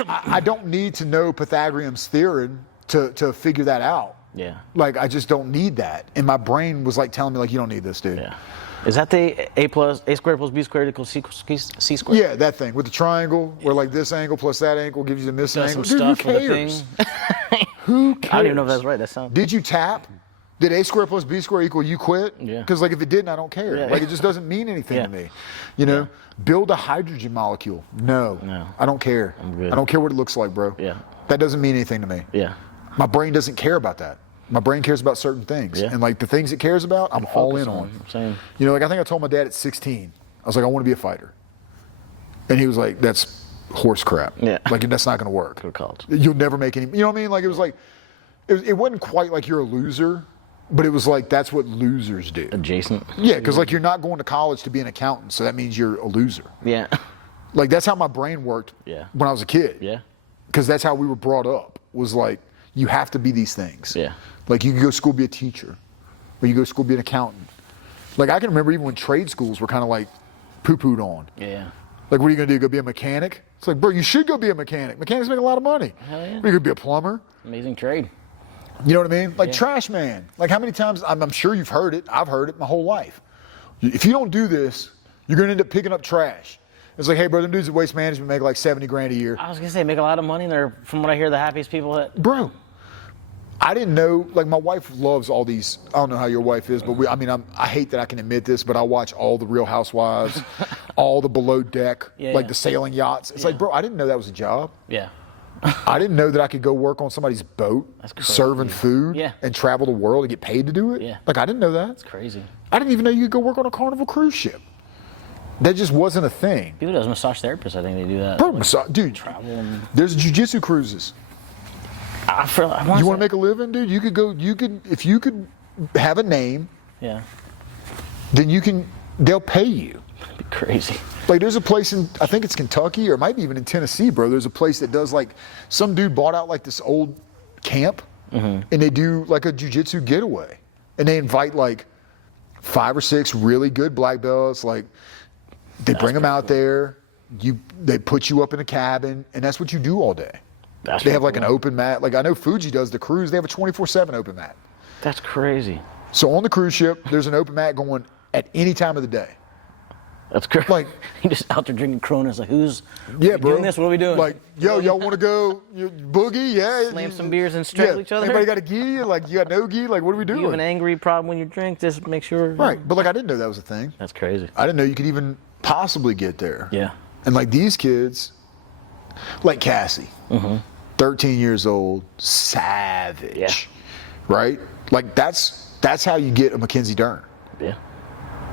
I don't need to know Pythagorean's theorem to figure that out. Yeah. Like, I just don't need that. And my brain was, like, telling me, like, you don't need this, dude. Yeah. Is that the a squared plus b squared equals c squared? Yeah, that thing with the triangle where, like, this angle plus that angle gives you the missing Does angle. some Dude, who stuff with the cares? thing. Who cares? I don't even know if that's right. That sounds. Did you tap? Did A squared plus B squared equal you quit? Yeah. Because like if it didn't, I don't care. Yeah. Like it just doesn't mean anything Yeah. to me. You know, build a hydrogen molecule. No, I don't care. I'm good. I don't care what it looks like, bro. Yeah. That doesn't mean anything to me. Yeah. My brain doesn't care about that. My brain cares about certain things. Yeah. And like the things it cares about, I'm all in on. Same. You know, like I think I told my dad at 16, I was like, I want to be a fighter. And he was like, that's horse crap. Yeah. Like that's not going to work. Go to college. You'll never make any, you know what I mean? Like it was like, it wasn't quite like you're a loser, but it was like, that's what losers do. Adjacent. Yeah, because like you're not going to college to be an accountant, so that means you're a loser. Yeah. Like that's how my brain worked Yeah. when I was a kid. Yeah. Because that's how we were brought up, was like, you have to be these things. Yeah. Like you can go to school be a teacher, or you go to school be an accountant. Like I can remember even when trade schools were kind of like poo-pooed on. Yeah. Like what are you gonna do, go be a mechanic? It's like, bro, you should go be a mechanic. Mechanics make a lot of money. Hell yeah. You could be a plumber. Amazing trade. You know what I mean? Like trash man. Like how many times, I'm sure you've heard it, I've heard it my whole life. If you don't do this, you're gonna end up picking up trash. It's like, hey bro, them dudes at Waste Management make like 70 grand a year. I was gonna say, make a lot of money. They're, from what I hear, the happiest people that. Bro, I didn't know, like my wife loves all these, I don't know how your wife is, but I hate that I can admit this, but I watch all the Real Housewives, all the below deck, like the sailing yachts. It's like, bro, I didn't know that was a job. Yeah. I didn't know that I could go work on somebody's boat, serving food, and travel the world and get paid to do it. Yeah. Like I didn't know that. That's crazy. I didn't even know you could go work on a Carnival cruise ship. That just wasn't a thing. People as massage therapists, I think they do that. Bro, Like, dude, travel and there's Jiu-Jitsu cruises. You want to make a living, dude? You could go. If you could have a name, then they'll pay you. That'd be crazy. Like there's a place in, I think it's Kentucky, or it might be even in Tennessee, bro. There's a place that does like, some dude bought out like this old camp, and they do like a jiu-jitsu getaway, and they invite like 5 or 6 really good black belts. Like they bring them out there. They put you up in a cabin, and that's what you do all day. They have like an open mat. Like I know Fuji does the cruise. They have a 24/7 open mat. That's crazy. So on the cruise ship, there's an open mat going at any time of the day. That's crazy. Like you just out there drinking Coronas. Like who's bro, doing this? What are we doing? Like yo, y'all want to go boogie? Yeah. Slam some beers and strangle each other. Anybody got a gi? Like you got no gi? Like what are we doing? You have an angry problem when you drink. Just make sure. Right, but like I didn't know that was a thing. That's crazy. I didn't know you could even possibly get there. Yeah. And like these kids, like Cassie, 13 years old, savage. Yeah. Right? Like that's how you get a Mackenzie Dern. Yeah.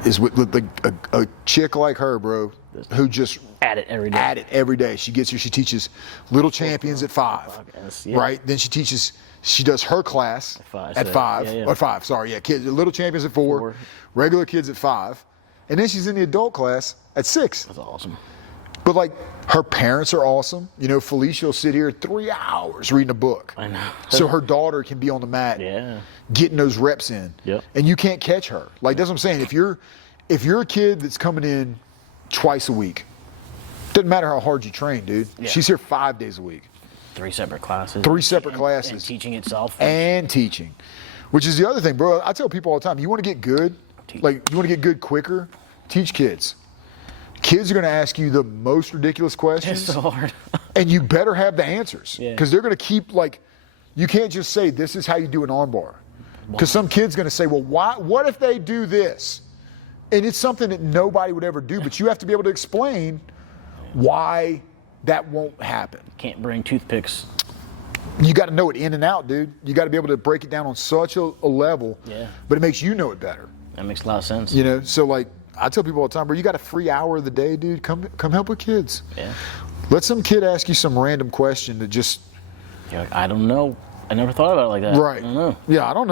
Is with like a chick like her, bro, who just at it every day. She gets here, she teaches little champions at 5. Right? Then she does her class at 5. Or 5, sorry, yeah. Kids, little champions at 4, regular kids at 5. And then she's in the adult class at 6. That's awesome. But like her parents are awesome. You know, Felicia will sit here 3 hours reading a book. I know. So her daughter can be on the mat getting those reps in. Yep. And you can't catch her. Like that's what I'm saying. If you're a kid that's coming in twice a week, doesn't matter how hard you train, dude. Yeah. She's here 5 days a week. 3 separate classes. 3 separate classes. And teaching itself. And teaching. Which is the other thing, bro. I tell people all the time, you want to get good, like you want to get good quicker, teach kids. Kids are going to ask you the most ridiculous questions. It's so hard. And you better have the answers. Yeah. Because they're going to keep, like, you can't just say, this is how you do an armbar. Because some kid's going to say, well, what if they do this? And it's something that nobody would ever do, but you have to be able to explain why that won't happen. Can't bring toothpicks. You got to know it in and out, dude. You got to be able to break it down on such a level. Yeah. But it makes you know it better. That makes a lot of sense. You know, so like, I tell people all the time, bro, you got a free hour of the day, dude. Come help with kids. Yeah. Let some kid ask you some random question that just. You're like, I don't know. I never thought about it like that. Right. I don't know. Yeah, I don't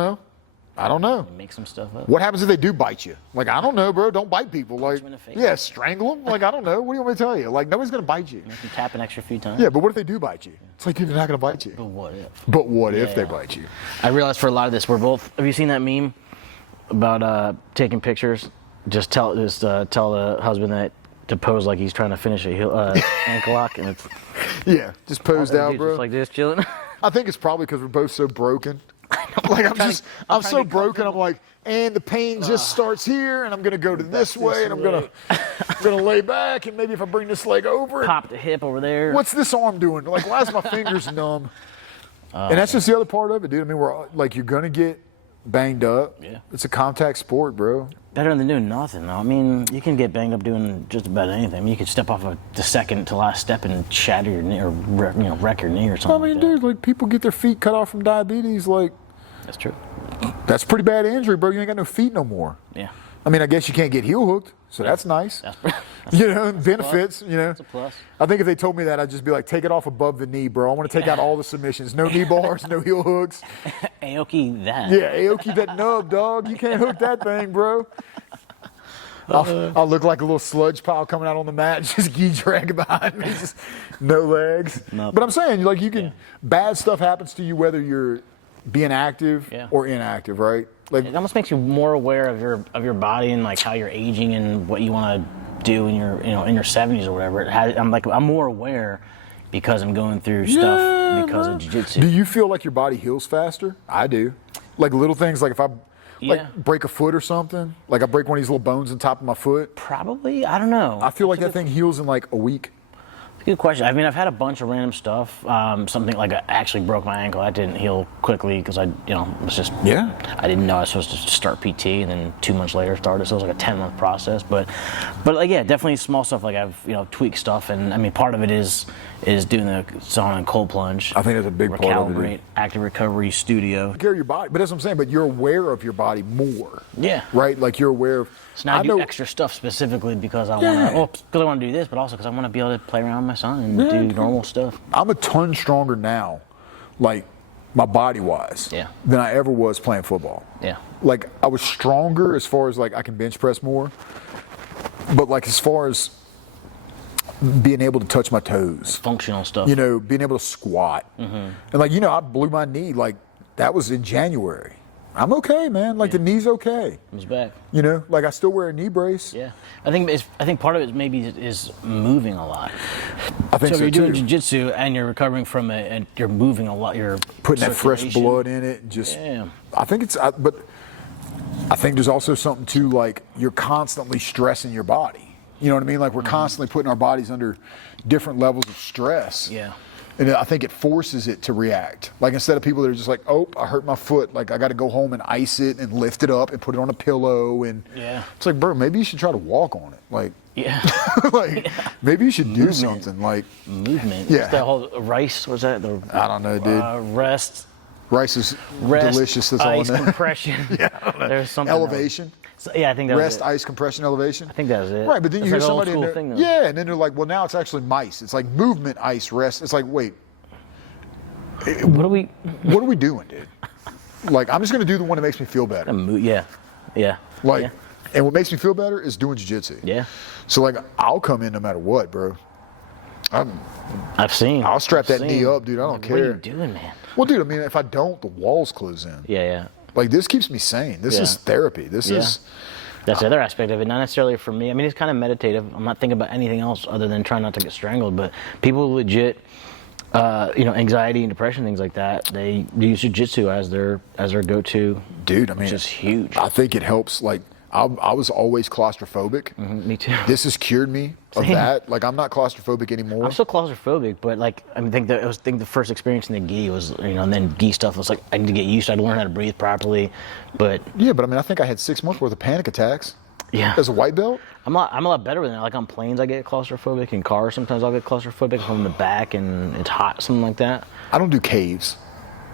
know. Make some stuff up. What happens if they do bite you? Like, I don't know, bro. Don't bite people. Like, them in the face. yeah, strangle them. Like, I don't know. What do you want me to tell you? Like, nobody's gonna bite you. Make them tap an extra few times. Yeah, but what if they do bite you? It's like, dude, they're not gonna bite you. But what if? But what if they bite you? I realized for a lot of this, we're both. Have you seen that meme about taking pictures? Just tell the husband that to pose like he's trying to finish a ankle lock, and it's Yeah, just posed out, bro. Just like this, chilling. I think it's probably because we're both so broken. Like I'm so broken. I'm like, and the pain just starts here, and I'm gonna go to this way, and I'm gonna lay back, and maybe if I bring this leg over, Pop the hip over there. what's this arm doing? Like, why is my fingers numb? And that's just the other part of it, dude. I mean, we're like, you're gonna get banged up. Yeah. It's a contact sport, bro. Better than doing nothing, though. I mean, you can get banged up doing just about anything. I mean, you could step off the second to last step and shatter your knee or wreck your knee or something. I mean, like that. dude, like people get their feet cut off from diabetes. Like, That's true. that's a pretty bad injury, bro. You ain't got no feet no more. Yeah. I mean, I guess you can't get heel hooked, so that's nice. That's Benefits, That's a plus. I think if they told me that, I'd just be like, take it off above the knee, bro. I want to take out all the submissions. No knee bars, no heel hooks. Aoki that. Yeah, Aoki that nub, dog. You can't hook that thing, bro. I'll look like a little sludge pile coming out on the mat, just gi dragging behind me, just no legs. Nothing. But I'm saying, like, you can, bad stuff happens to you whether you're being active or inactive, right? Like, It almost makes you more aware of your body and like how you're aging and what you want to do in your in your 70s or whatever. I'm more aware because I'm going through stuff because of jiu-jitsu. do you feel like your body heals faster? I do. Like little things, like if I break a foot or something, like I break one of these little bones on top of my foot. Probably, I don't know. I feel like that thing heals in like a week. Good question. I mean, I've had a bunch of random stuff. Something like I actually broke my ankle. That didn't heal quickly because I was just I didn't know I was supposed to start PT, and then 2 months later started. So it was like a 10-month process. But like definitely small stuff. Like I've tweaked stuff, and I mean part of it is doing the sauna and cold plunge. I think that's a big part of it. Active recovery studio. Take care of your body, but that's what I'm saying. But you're aware of your body more. Yeah. Right. Like you're aware of. So now I do extra stuff specifically because I want to do this, but also because I want to be able to play around with my son and do normal stuff. I'm a ton stronger now, like my body wise, than I ever was playing football. Yeah. Like I was stronger as far as like I can bench press more, but like as far as being able to touch my toes, functional stuff. Being able to squat, and like I blew my knee. Like that was in January. I'm okay, man. Like the knee's okay. It's back. Like I still wear a knee brace. Yeah, I think part of it maybe is moving a lot. I think so if you're doing too. jiu-jitsu and you're recovering from it and you're moving a lot, you're putting that fresh blood in it. And just, I think but I think there's also something too, like you're constantly stressing your body. You know what I mean? Like we're constantly putting our bodies under different levels of stress. Yeah. And I think it forces it to react. Like instead of people that are just like, oh, I hurt my foot, like I got to go home and ice it and lift it up and put it on a pillow. And it's like, bro, maybe you should try to walk on it. Like, maybe you should do something like movement. Yeah. The whole rice, was that? I don't know, dude. Rice is delicious. That's all I know. Compression. There's something elevation. So, I think that was rest, ice, compression, elevation. I think that was it. Right, but then you hear somebody cool and and then they're like, well, now it's actually mice. It's like movement, ice, rest. It's like, wait, what are we doing, dude? Like, I'm just gonna do the one that makes me feel better. Yeah. And what makes me feel better is doing jiu-jitsu. Yeah. So like, I'll come in no matter what, bro. I've seen. I'll strap that knee up, dude. I don't care. What are you doing, man? Well, dude, I mean, if I don't, the walls close in. Yeah. Like this keeps me sane. This is therapy. This is. That's the other aspect of it. Not necessarily for me. I mean, it's kind of meditative. I'm not thinking about anything else other than trying not to get strangled. But people legit, anxiety and depression, things like that, they use jiu-jitsu as their go-to. Dude, I mean, which is huge. I think it helps. Like, I was always claustrophobic. Me too. This has cured me of that. Like, I'm not claustrophobic anymore. I'm still claustrophobic, but like, I think the first experience in the gi was, and then gi stuff was like, I need to get used to. I had to learn how to breathe properly, but I mean, I think I had 6 months worth of panic attacks. Yeah. As a white belt. I'm a lot better with it. Like on planes, I get claustrophobic. In cars, sometimes I'll get claustrophobic if I'm in the back and it's hot, something like that. I don't do caves.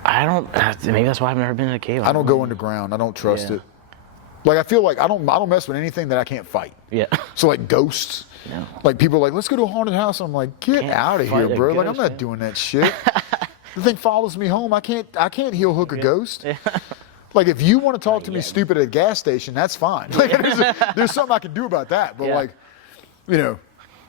I don't. Maybe that's why I've never been in a cave. I don't go underground. I don't trust it. Like I feel like I don't mess with anything that I can't fight. Yeah. So like ghosts. Yeah. Like people are like, let's go to a haunted house. And I'm like, get out of here, bro. Like I'm not doing that shit. The thing follows me home. I can't heel hook a ghost. Yeah. Like if you want to talk to me stupid at a gas station, that's fine. Like there's something I can do about that. But like,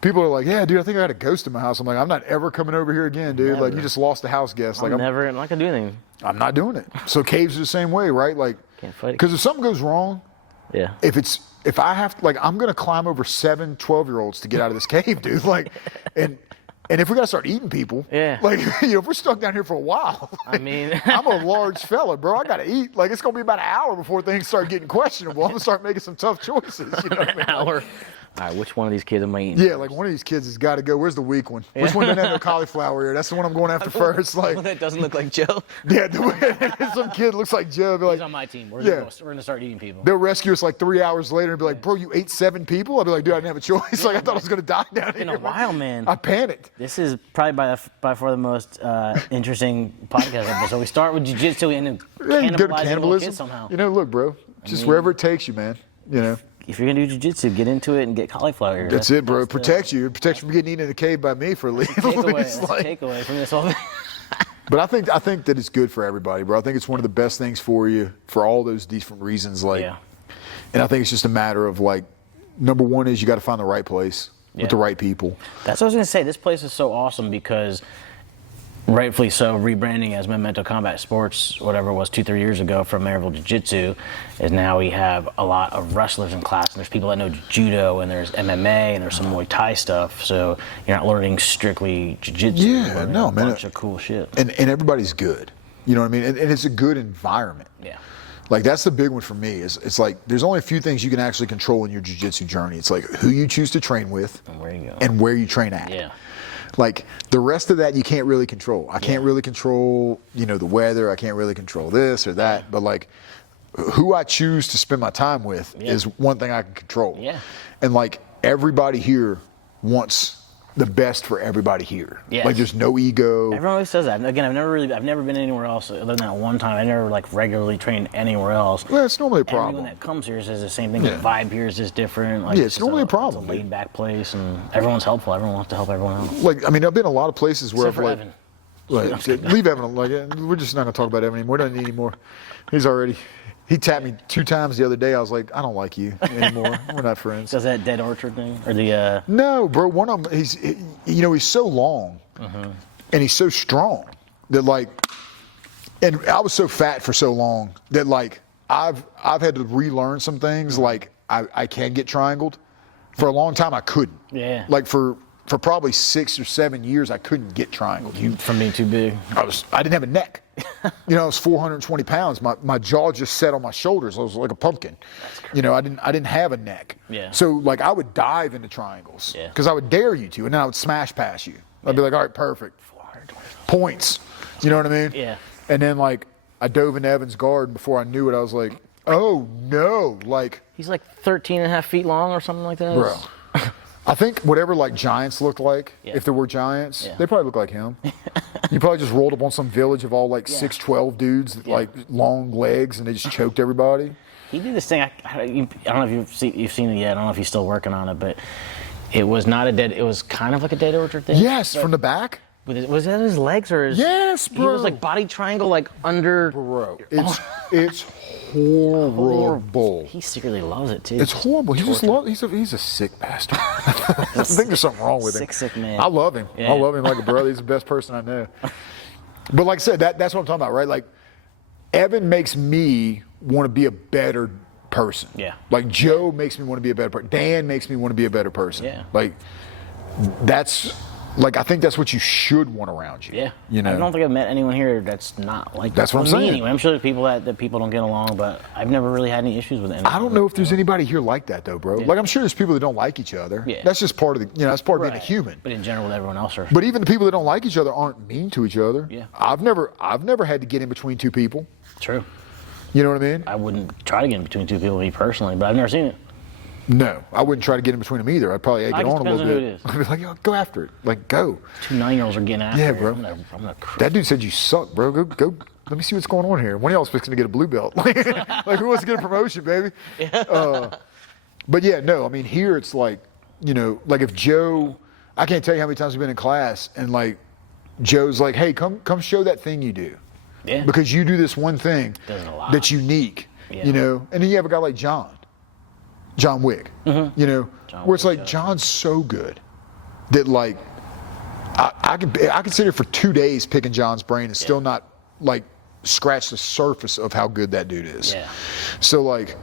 people are like, yeah, dude, I think I had a ghost in my house. I'm like, I'm not ever coming over here again, dude. Never. Like you just lost a house guest. Like I'm not gonna do anything. I'm not doing it. So caves are the same way, right? Like, can't fight. Because if something goes wrong, if I have to, like, I'm gonna climb over 7 12-year-olds to get out of this cave, dude. Like, and if we gotta start eating people, like, if we're stuck down here for a while, I mean, I'm a large fella, bro. I gotta eat. Like, it's gonna be about an hour before things start getting questionable. I'm gonna start making some tough choices. You know what I mean? Hour. All right, which one of these kids am I eating? Yeah, like one of these kids has got to go. Where's the weak one? Which one doesn't have no cauliflower here? That's the one I'm going after first. Like, that doesn't look like Joe. Yeah, some kid looks like Joe. Be like, He's on my team. We're gonna start eating people. They'll rescue us like 3 hours later and be like, bro, you ate 7 people? I'll be like, dude, I didn't have a choice. Like, I thought I was gonna die down here. It's been a while, man. I panicked. This is probably by far the most interesting podcast episode. We start with jiu-jitsu and then cannibalizing little kids somehow. You know, look, bro, just wherever it takes you, man. You know. If you're gonna do jiu-jitsu, get into it and get cauliflower ear. That's it, bro. It protects you. It protects you from getting eaten in a cave by me for at least. Takeaway from this whole thing. But I think that it's good for everybody, bro. I think it's one of the best things for you for all those different reasons. Like, and I think it's just a matter of like, number one is you got to find the right place with the right people. That's what I was gonna say. This place is so awesome because, rightfully so, rebranding as Memento Combat Sports, whatever it was 2-3 years ago from Maryville Jiu-Jitsu, is now we have a lot of wrestlers in class. And there's people that know judo, and there's MMA, and there's some Muay Thai stuff. So you're not learning strictly Jiu-Jitsu. Yeah, no, man. A bunch of cool shit. And everybody's good. You know what I mean? And it's a good environment. Yeah. Like, that's the big one for me. It's like there's only a few things you can actually control in your jiu-jitsu journey. It's like who you choose to train with and where you train at. Yeah. Like, the rest of that you can't really control. I can't really control, you know, the weather. I can't really control this or that. But, like, who I choose to spend my time with is one thing I can control. Yeah. And, like, everybody here wants the best for everybody here. Yes. Like, there's no ego. Everyone always says that. And again, I've never been anywhere else other than that one time. I never like regularly trained anywhere else. Well, it's normally a problem. Everyone that comes here says the same thing. The vibe here is just different. Like, it's normally a problem. It's a laid back place, and everyone's helpful. Everyone wants to help everyone else. Like, I mean, I've been in a lot of places where Except for Evan. Leave Evan. Like, we're just not gonna talk about Evan anymore. We don't need any more. He tapped me 2 times the other day. I was like, I don't like you anymore. We're not friends. Does that Dead Orchard thing or the? No, bro. One of them. He's so long, and he's so strong that like, and I was so fat for so long that like I've had to relearn some things. Like I can get triangled. For a long time, I couldn't. Yeah. Like for probably 6 or 7 years, I couldn't get triangled. From being too big. I didn't have a neck. You know, I was 420 pounds. My jaw just sat on my shoulders. I was like a pumpkin. That's crazy. You know, I didn't have a neck. Yeah. So like I would dive into triangles because I would dare you to, and then I would smash past you. I'd be like, all right, perfect. 420 points. You know what I mean? Yeah. And then like I dove into Evan's guard, and before I knew it, I was like, oh no, like he's like 13 and a half feet long or something like that. Bro. I think whatever like giants looked like, if there were giants, they probably look like him. You probably just rolled up on some village of all like 6'12" dudes with like long legs, and they just choked everybody. He did this thing. I don't know if you've seen it yet. I don't know if he's still working on it, but it was not a dead. It was kind of like a Dead Orchard thing. Yes, from the back. Was that his legs or his? Yes, bro. He was like body triangle, like under. Bro, it's horrible. He secretly loves it too. It's horrible. He's a sick bastard. I think there's something wrong with him. Sick man. I love him. Yeah. I love him like a brother. He's the best person I know. But like I said, that's what I'm talking about, right? Like, Evan makes me want to be a better person. Yeah. Like, Joe makes me want to be a better person. Dan makes me want to be a better person. Yeah. Like, I think that's what you should want around you. Yeah. You know? I don't think I've met anyone here that's not like that. That's what I'm saying. Anyway. I'm sure there's people that people don't get along, but I've never really had any issues with anyone. I don't know if there's anybody here like that though, bro. Yeah. Like, I'm sure there's people that don't like each other. Yeah. That's just part of that's part of being a human. But in general, everyone else are. But even the people that don't like each other aren't mean to each other. Yeah. I've never had to get in between 2 people. True. You know what I mean? I wouldn't try to get in between 2 people, me personally, but I've never seen it. No, I wouldn't try to get in between them either. I'd probably egg it on a little bit. Who it is. I'd be like, yo, go after it. Like, go. 2 9-year-olds are getting after Yeah, it. bro. I'm gonna that dude said you suck, bro. Go. Let me see what's going on here. One of y'all's fixing to get a blue belt. Like, who wants to get a promotion, baby? Yeah. But yeah, no. I mean, here it's like, like if Joe, I can't tell you how many times we've been in class, and like, Joe's like, hey, come show that thing you do. Yeah. Because you do this one thing that's unique. Yeah. And then you have a guy like John Wick, where it's like John's so good that like I could sit here for 2 days picking John's brain and still not like scratch the surface of how good that dude is. Yeah. So like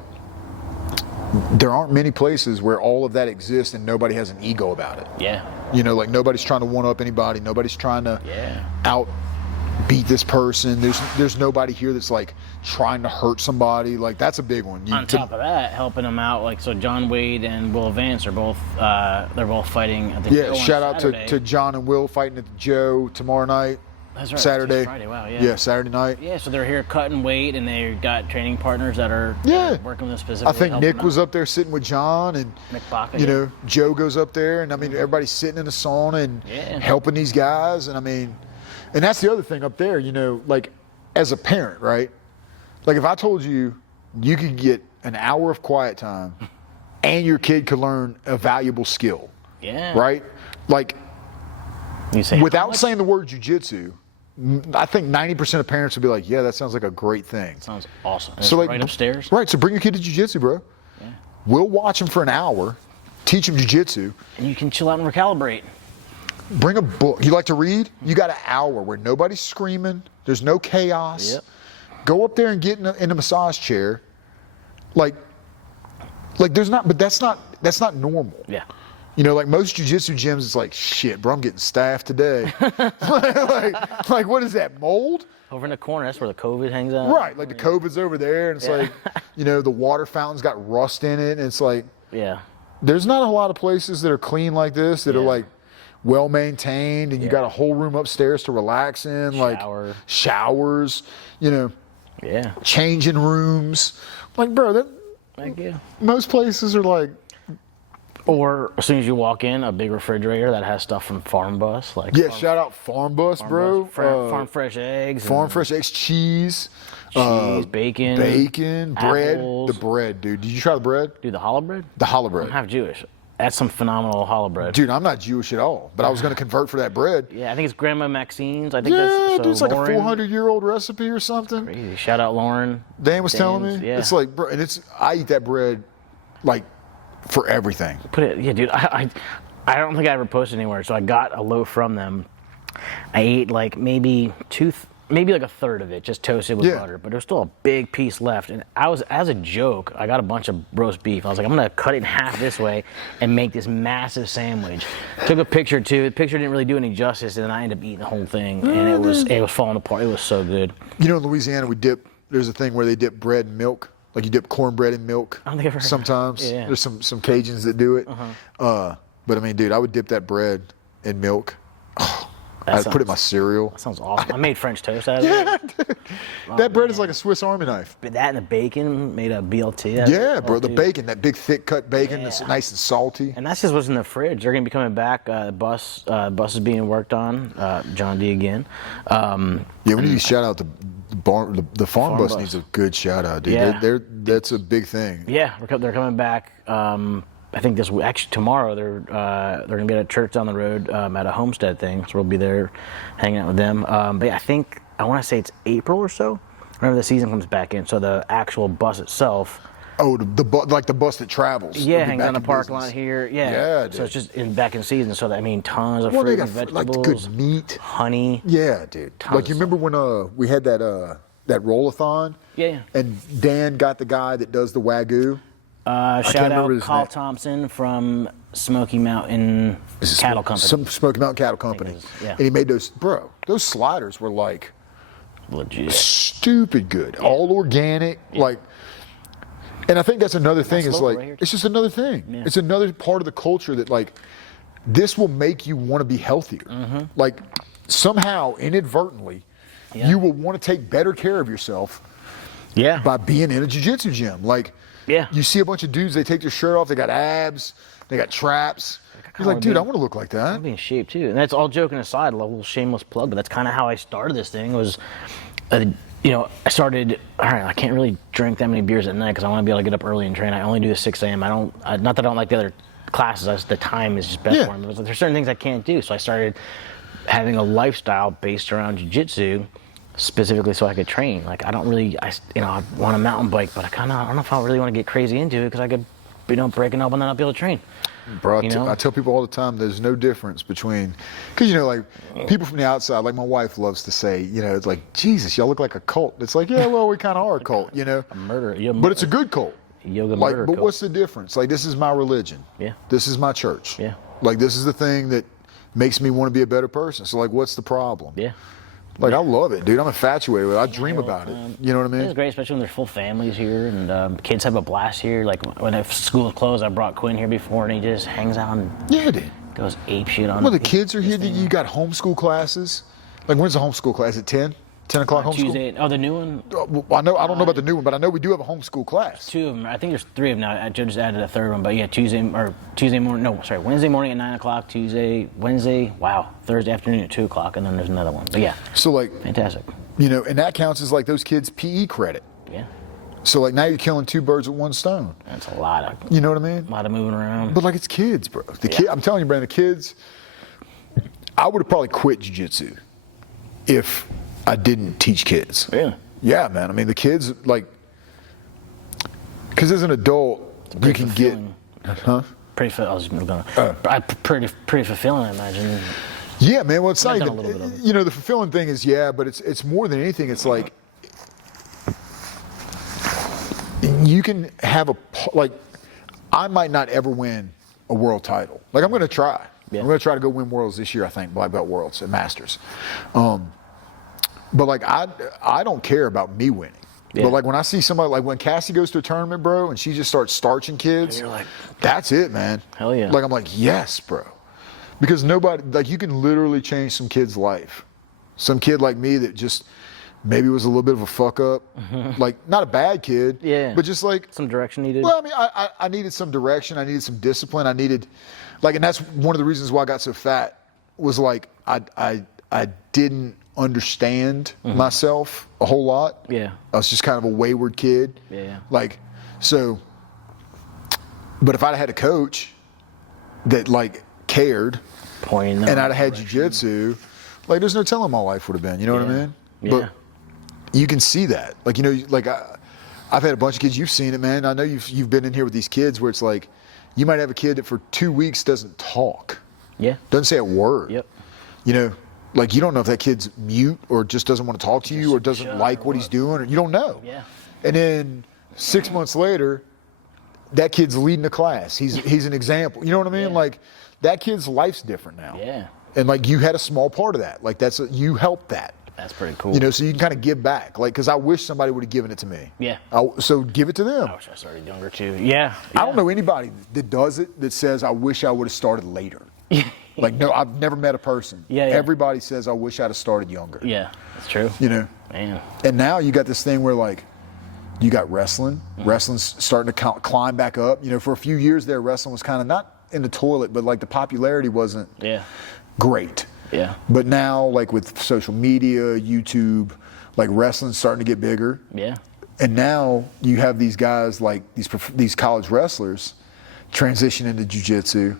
there aren't many places where all of that exists and nobody has an ego about it. Yeah. Like nobody's trying to one up anybody. Nobody's trying to beat this person. There's nobody here that's like trying to hurt somebody. Like that's a big one. On top of that, helping them out, like so John Wade and Will Vance are both they're both fighting at the Joe on shout out Saturday. to John and Will fighting at the Joe tomorrow night. That's right. Saturday. Friday. Wow, yeah. Yeah, Saturday night. Yeah, so they're here cutting weight, and they got training partners that are working with them specifically. I think Nick was up there sitting with John, and Nick Baca, you know, Joe goes up there, and I mean everybody's sitting in the sauna and helping these guys, and I mean, and that's the other thing up there, you know, like as a parent, right? Like if I told you you could get an hour of quiet time, and your kid could learn a valuable skill, right? Like you say without saying the word jiu-jitsu, I think 90% of parents would be like, yeah, that sounds like a great thing. Sounds awesome. And so like right upstairs. Right. So bring your kid to jiu-jitsu, bro. Yeah. We'll watch him for an hour, teach him jiu-jitsu. And you can chill out and recalibrate. Bring a book. You like to read? You got an hour where nobody's screaming. There's no chaos. Yep. Go up there and get in a massage chair. Like there's not, but that's not normal. Yeah. You know, like most jiu-jitsu gyms, it's like, shit, bro, I'm getting staffed today. like, what is that, mold? Over in the corner, that's where the COVID hangs out. Right, like the COVID's over there, and it's like, you know, the water fountain's got rust in it, and it's like, there's not a lot of places that are clean like this, that are like well-maintained, and you got a whole room upstairs to relax in, like showers, you know, changing rooms. Like, bro, Thank you. Most places are like, or as soon as you walk in, a big refrigerator that has stuff from Farm Bus, like shout out Farm Bus, bro. Farm fresh eggs, fresh eggs, cheese, bacon, bread. apples. The bread, dude. Did you try the bread? Dude, the challah bread. The challah bread. I'm half Jewish. That's some phenomenal challah bread. Dude, I'm not Jewish at all, but I was going to convert for that bread. Yeah, I think it's Grandma Maxine's. I think dude, it's like Lauren, a 400-year-old recipe or something. Crazy. Shout out Lauren. Dan was telling me. Yeah. It's like, bro, and I eat that bread like for everything. Dude. I don't think I ever posted anywhere, so I got a loaf from them. I ate like maybe like a third of it, just toasted with butter, but there's still a big piece left. And as a joke, I got a bunch of roast beef. I was like, I'm gonna cut it in half this way and make this massive sandwich. Took a picture too. The picture didn't really do any justice, and then I ended up eating the whole thing, and it was falling apart. It was so good. You know, in Louisiana, there's a thing where they dip bread in milk. Like you dip cornbread in milk. I don't think I've heard sometimes. Yeah. There's some Cajuns that do it. But I mean, dude, I would dip that bread in milk. I'd put it in my cereal. That sounds awesome. I made French toast out of it. Dude. That bread is like a Swiss Army knife. But that and the bacon made a BLT. Bro, the bacon, that big thick cut bacon that's nice and salty. And that's just what's in the fridge. They're going to be coming back. The bus is being worked on. John D again. We need to shout out the farm bus needs a good shout out, dude. Yeah. That's a big thing. Yeah, they're coming back. I think tomorrow they're going to be at a church down the road at a homestead thing, so we'll be there hanging out with them. But yeah, I want to say it's April or so. Whenever the season comes back in, so the actual bus itself. Oh, like the bus that travels. Yeah, hangs on the parking lot here. Yeah, dude. So it's just back in season. So I mean, tons of fruit and vegetables, like good meat, honey. Yeah, dude. Like you remember when we had that roll-a-thon? Yeah. And Dan got the guy that does the Wagyu. Shout out Carl Thompson from Smoky Mountain Cattle Company. Some Smoky Mountain Cattle Company. And he made those sliders were like legit, stupid good, all organic, like. And I think that's another thing is like it's just another thing. Yeah. It's another part of the culture that like this will make you want to be healthier. Like somehow inadvertently, you will want to take better care of yourself. By being in a jiu-jitsu gym, like. Yeah. You see a bunch of dudes, they take their shirt off, they got abs, they got traps. You're like, dude, I want to look like that. I want to be in shape too. And that's all joking aside, a little shameless plug, but that's kind of how I started this thing was, I started, all right, I can't really drink that many beers at night because I want to be able to get up early and train. I only do the 6 a.m. Not that I don't like the other classes, the time is just best for me. But there's certain things I can't do. So I started having a lifestyle based around jiu-jitsu. Specifically so I could train. Like I want a mountain bike, but I don't know if I really want to get crazy into it because I could, break an elbow and then not be able to train. Bro, I tell people all the time there's no difference between, because like people from the outside, like my wife loves to say, it's like, Jesus, y'all look like a cult. It's like, yeah, well, we kind of are a cult, A murder. But it's a good cult. Yoga murder But cult. what's the difference? Like this is my religion. Yeah. This is my church. Yeah. Like this is the thing that makes me want to be a better person. So like, what's the problem? Yeah. Like, I love it, dude. I'm infatuated with it. I dream about it. You know what I mean? It's great, especially when there's full families here and kids have a blast here. Like when school closed, I brought Quinn here before, and he just hangs out and dude. goes ape shit on. Well, the kids are here. You got homeschool classes. Like, when's the homeschool class? At 10? 10 o'clock homeschool? Tuesday. Oh, the new one? Well, I don't know about the new one, but I know we do have a homeschool class. 2 of them. I think there's 3 of them now. I just added a 3rd one, but yeah, Wednesday morning at 9 o'clock, Wednesday, Thursday afternoon at 2 o'clock, and then there's another one. But yeah. So, like, fantastic. And that counts as like those kids' PE credit. Yeah. So, like, now you're killing 2 birds with 1 stone. That's a lot of. You know what I mean? A lot of moving around. But like, it's kids, bro. I'm telling you, Brandon, the kids. I would have probably quit jiu-jitsu if I didn't teach kids. Really? Yeah, man. I mean, the kids, like, because as an adult, you can get, pretty fulfilling, I imagine. Yeah, man. Well, it's not even, the the fulfilling thing is, but it's more than anything. It's like, you can have I might not ever win a world title. Like, I'm going to try. Yeah. I'm going to try to go win worlds this year, I think, black belt worlds and masters. But like, I don't care about me winning. Yeah. But like, when I see somebody, like when Cassie goes to a tournament, bro, and she just starts starching kids, and you're like, that's it, man. Hell yeah. Like, I'm like, yes, bro. Because nobody, like, you can literally change some kid's life. Some kid like me that just maybe was a little bit of a fuck up. Like, not a bad kid, but just like some direction needed. Well, I mean, I needed some direction. I needed some discipline. I needed, like, and that's one of the reasons why I got so fat was like, I didn't understand myself a whole lot. Yeah. I was just kind of a wayward kid. Yeah. Like, so, but if I'd had a coach that like cared and I'd have had jiu-jitsu, like, there's no telling my life would have been, you know what I mean? Yeah. But you can see that. Like, like I've had a bunch of kids, you've seen it, man. I know you've been in here with these kids where it's like, you might have a kid that for 2 weeks doesn't talk. Yeah. Doesn't say a word. Yep. Like, you don't know if that kid's mute or just doesn't want to talk to you or doesn't like what he's doing, or you don't know. Yeah. And then 6 months later, that kid's leading a class. He's an example. You know what I mean? Yeah. Like, that kid's life's different now. Yeah. And like, you had a small part of that. Like, you helped that. That's pretty cool. So you can kind of give back. Like, because I wish somebody would have given it to me. Yeah. So give it to them. I wish I started younger too. Yeah. I don't know anybody that does it that says, I wish I would have started later. Like, no, I've never met a person. Yeah. Everybody says, I wish I'd have started younger. Yeah, that's true. Man. And now you got this thing where, like, you got wrestling. Wrestling's starting to climb back up. For a few years there, wrestling was kind of not in the toilet, but like the popularity wasn't great. Yeah. But now, like, with social media, YouTube, like, wrestling's starting to get bigger. Yeah. And now you have these guys, like these college wrestlers, transition into jiu-jitsu.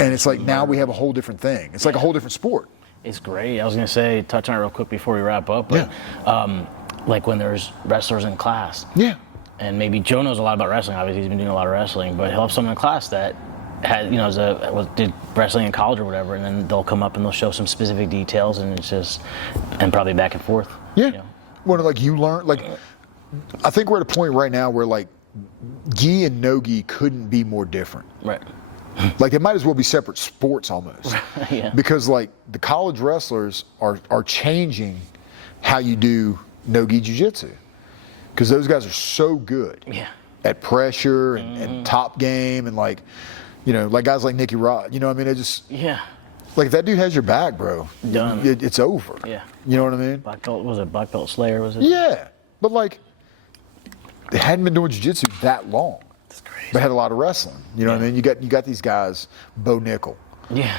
And it's like, now we have a whole different thing. It's like a whole different sport. It's great. I was going to say, touch on it real quick before we wrap up, but like when there's wrestlers in class. Yeah. And maybe Joe knows a lot about wrestling. Obviously, he's been doing a lot of wrestling, but he'll have someone in class that had, did wrestling in college or whatever, and then they'll come up and they'll show some specific details, and it's just, and probably back and forth. Yeah. Well, like, you learn, like, I think we're at a point right now where, like, gi and no gi couldn't be more different. Right. Like, they might as well be separate sports almost. Yeah. Because, like, the college wrestlers are changing how you do no-gi jiu-jitsu. Because those guys are so good at pressure and top game and, like, like guys like Nicky Rod. I mean, they just... Yeah. Like, if that dude has your back, bro, done. It's over. Yeah. You know what I mean? Black belt Slayer, was it? Yeah. But, like, they hadn't been doing jiu-jitsu that long. That's crazy. They had a lot of wrestling. You know what I mean? You got these guys, Bo Nickel. Yeah.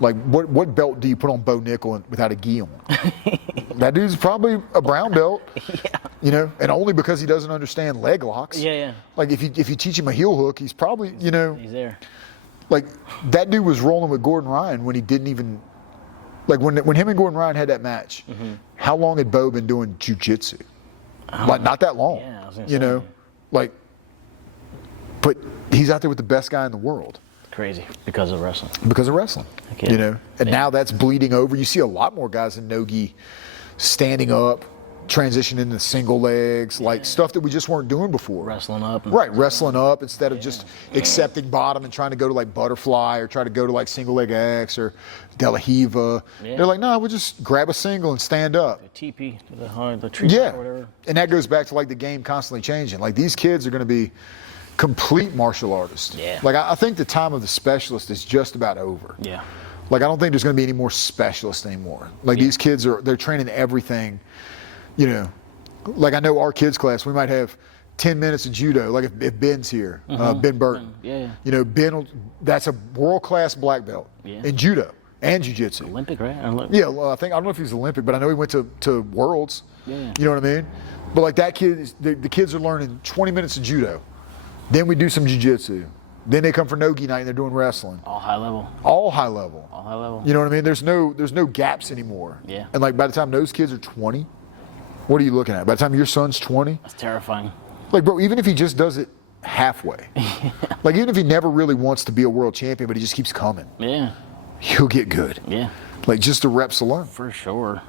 Like, what belt do you put on Bo Nickel without a gi on? That dude's probably a brown belt. Yeah. And only because he doesn't understand leg locks. Yeah. Like, if you teach him a heel hook, he's probably, He's there. Like, that dude was rolling with Gordon Ryan when he didn't even, like, when him and Gordon Ryan had that match, how long had Bo been doing jiu-jitsu? Like, not that long. Yeah, I was gonna say. Like, but he's out there with the best guy in the world. Crazy. Because of wrestling. Because of wrestling. Okay. And now that's bleeding over. You see a lot more guys in no-gi standing up, transition into single legs, like stuff that we just weren't doing before. Wrestling up. Right, wrestling up instead of just accepting bottom and trying to go to like butterfly or try to go to like single leg X or De La Hiva. Yeah. They're like, no, we'll just grab a single and stand up. The TP, the tree or whatever. And that goes back to like the game constantly changing. Like these kids are going to be complete martial artists. Yeah. Like I think the time of the specialist is just about over. Yeah. Like I don't think there's going to be any more specialists anymore. Like these kids they're training everything. You know, like I know our kids class, we might have 10 minutes of judo. Like if Ben's here, Ben Burton. Yeah. You know, that's a world-class black belt in judo and jiu-jitsu. Olympic, right? Yeah, well, I don't know if he's Olympic, but I know he went to Worlds. Yeah. You know what I mean? But like that kid, the kids are learning 20 minutes of judo. Then we do some jiu-jitsu. Then they come for nogi night and they're doing wrestling. All high level. All high level. All high level. You know what I mean? There's no gaps anymore. Yeah. And like by the time those kids are 20, what are you looking at? By the time your son's 20? That's terrifying. Like, bro, even if he just does it halfway. Like, even if he never really wants to be a world champion, but he just keeps coming. Yeah. He'll get good. Yeah. Like, just the reps alone. For sure.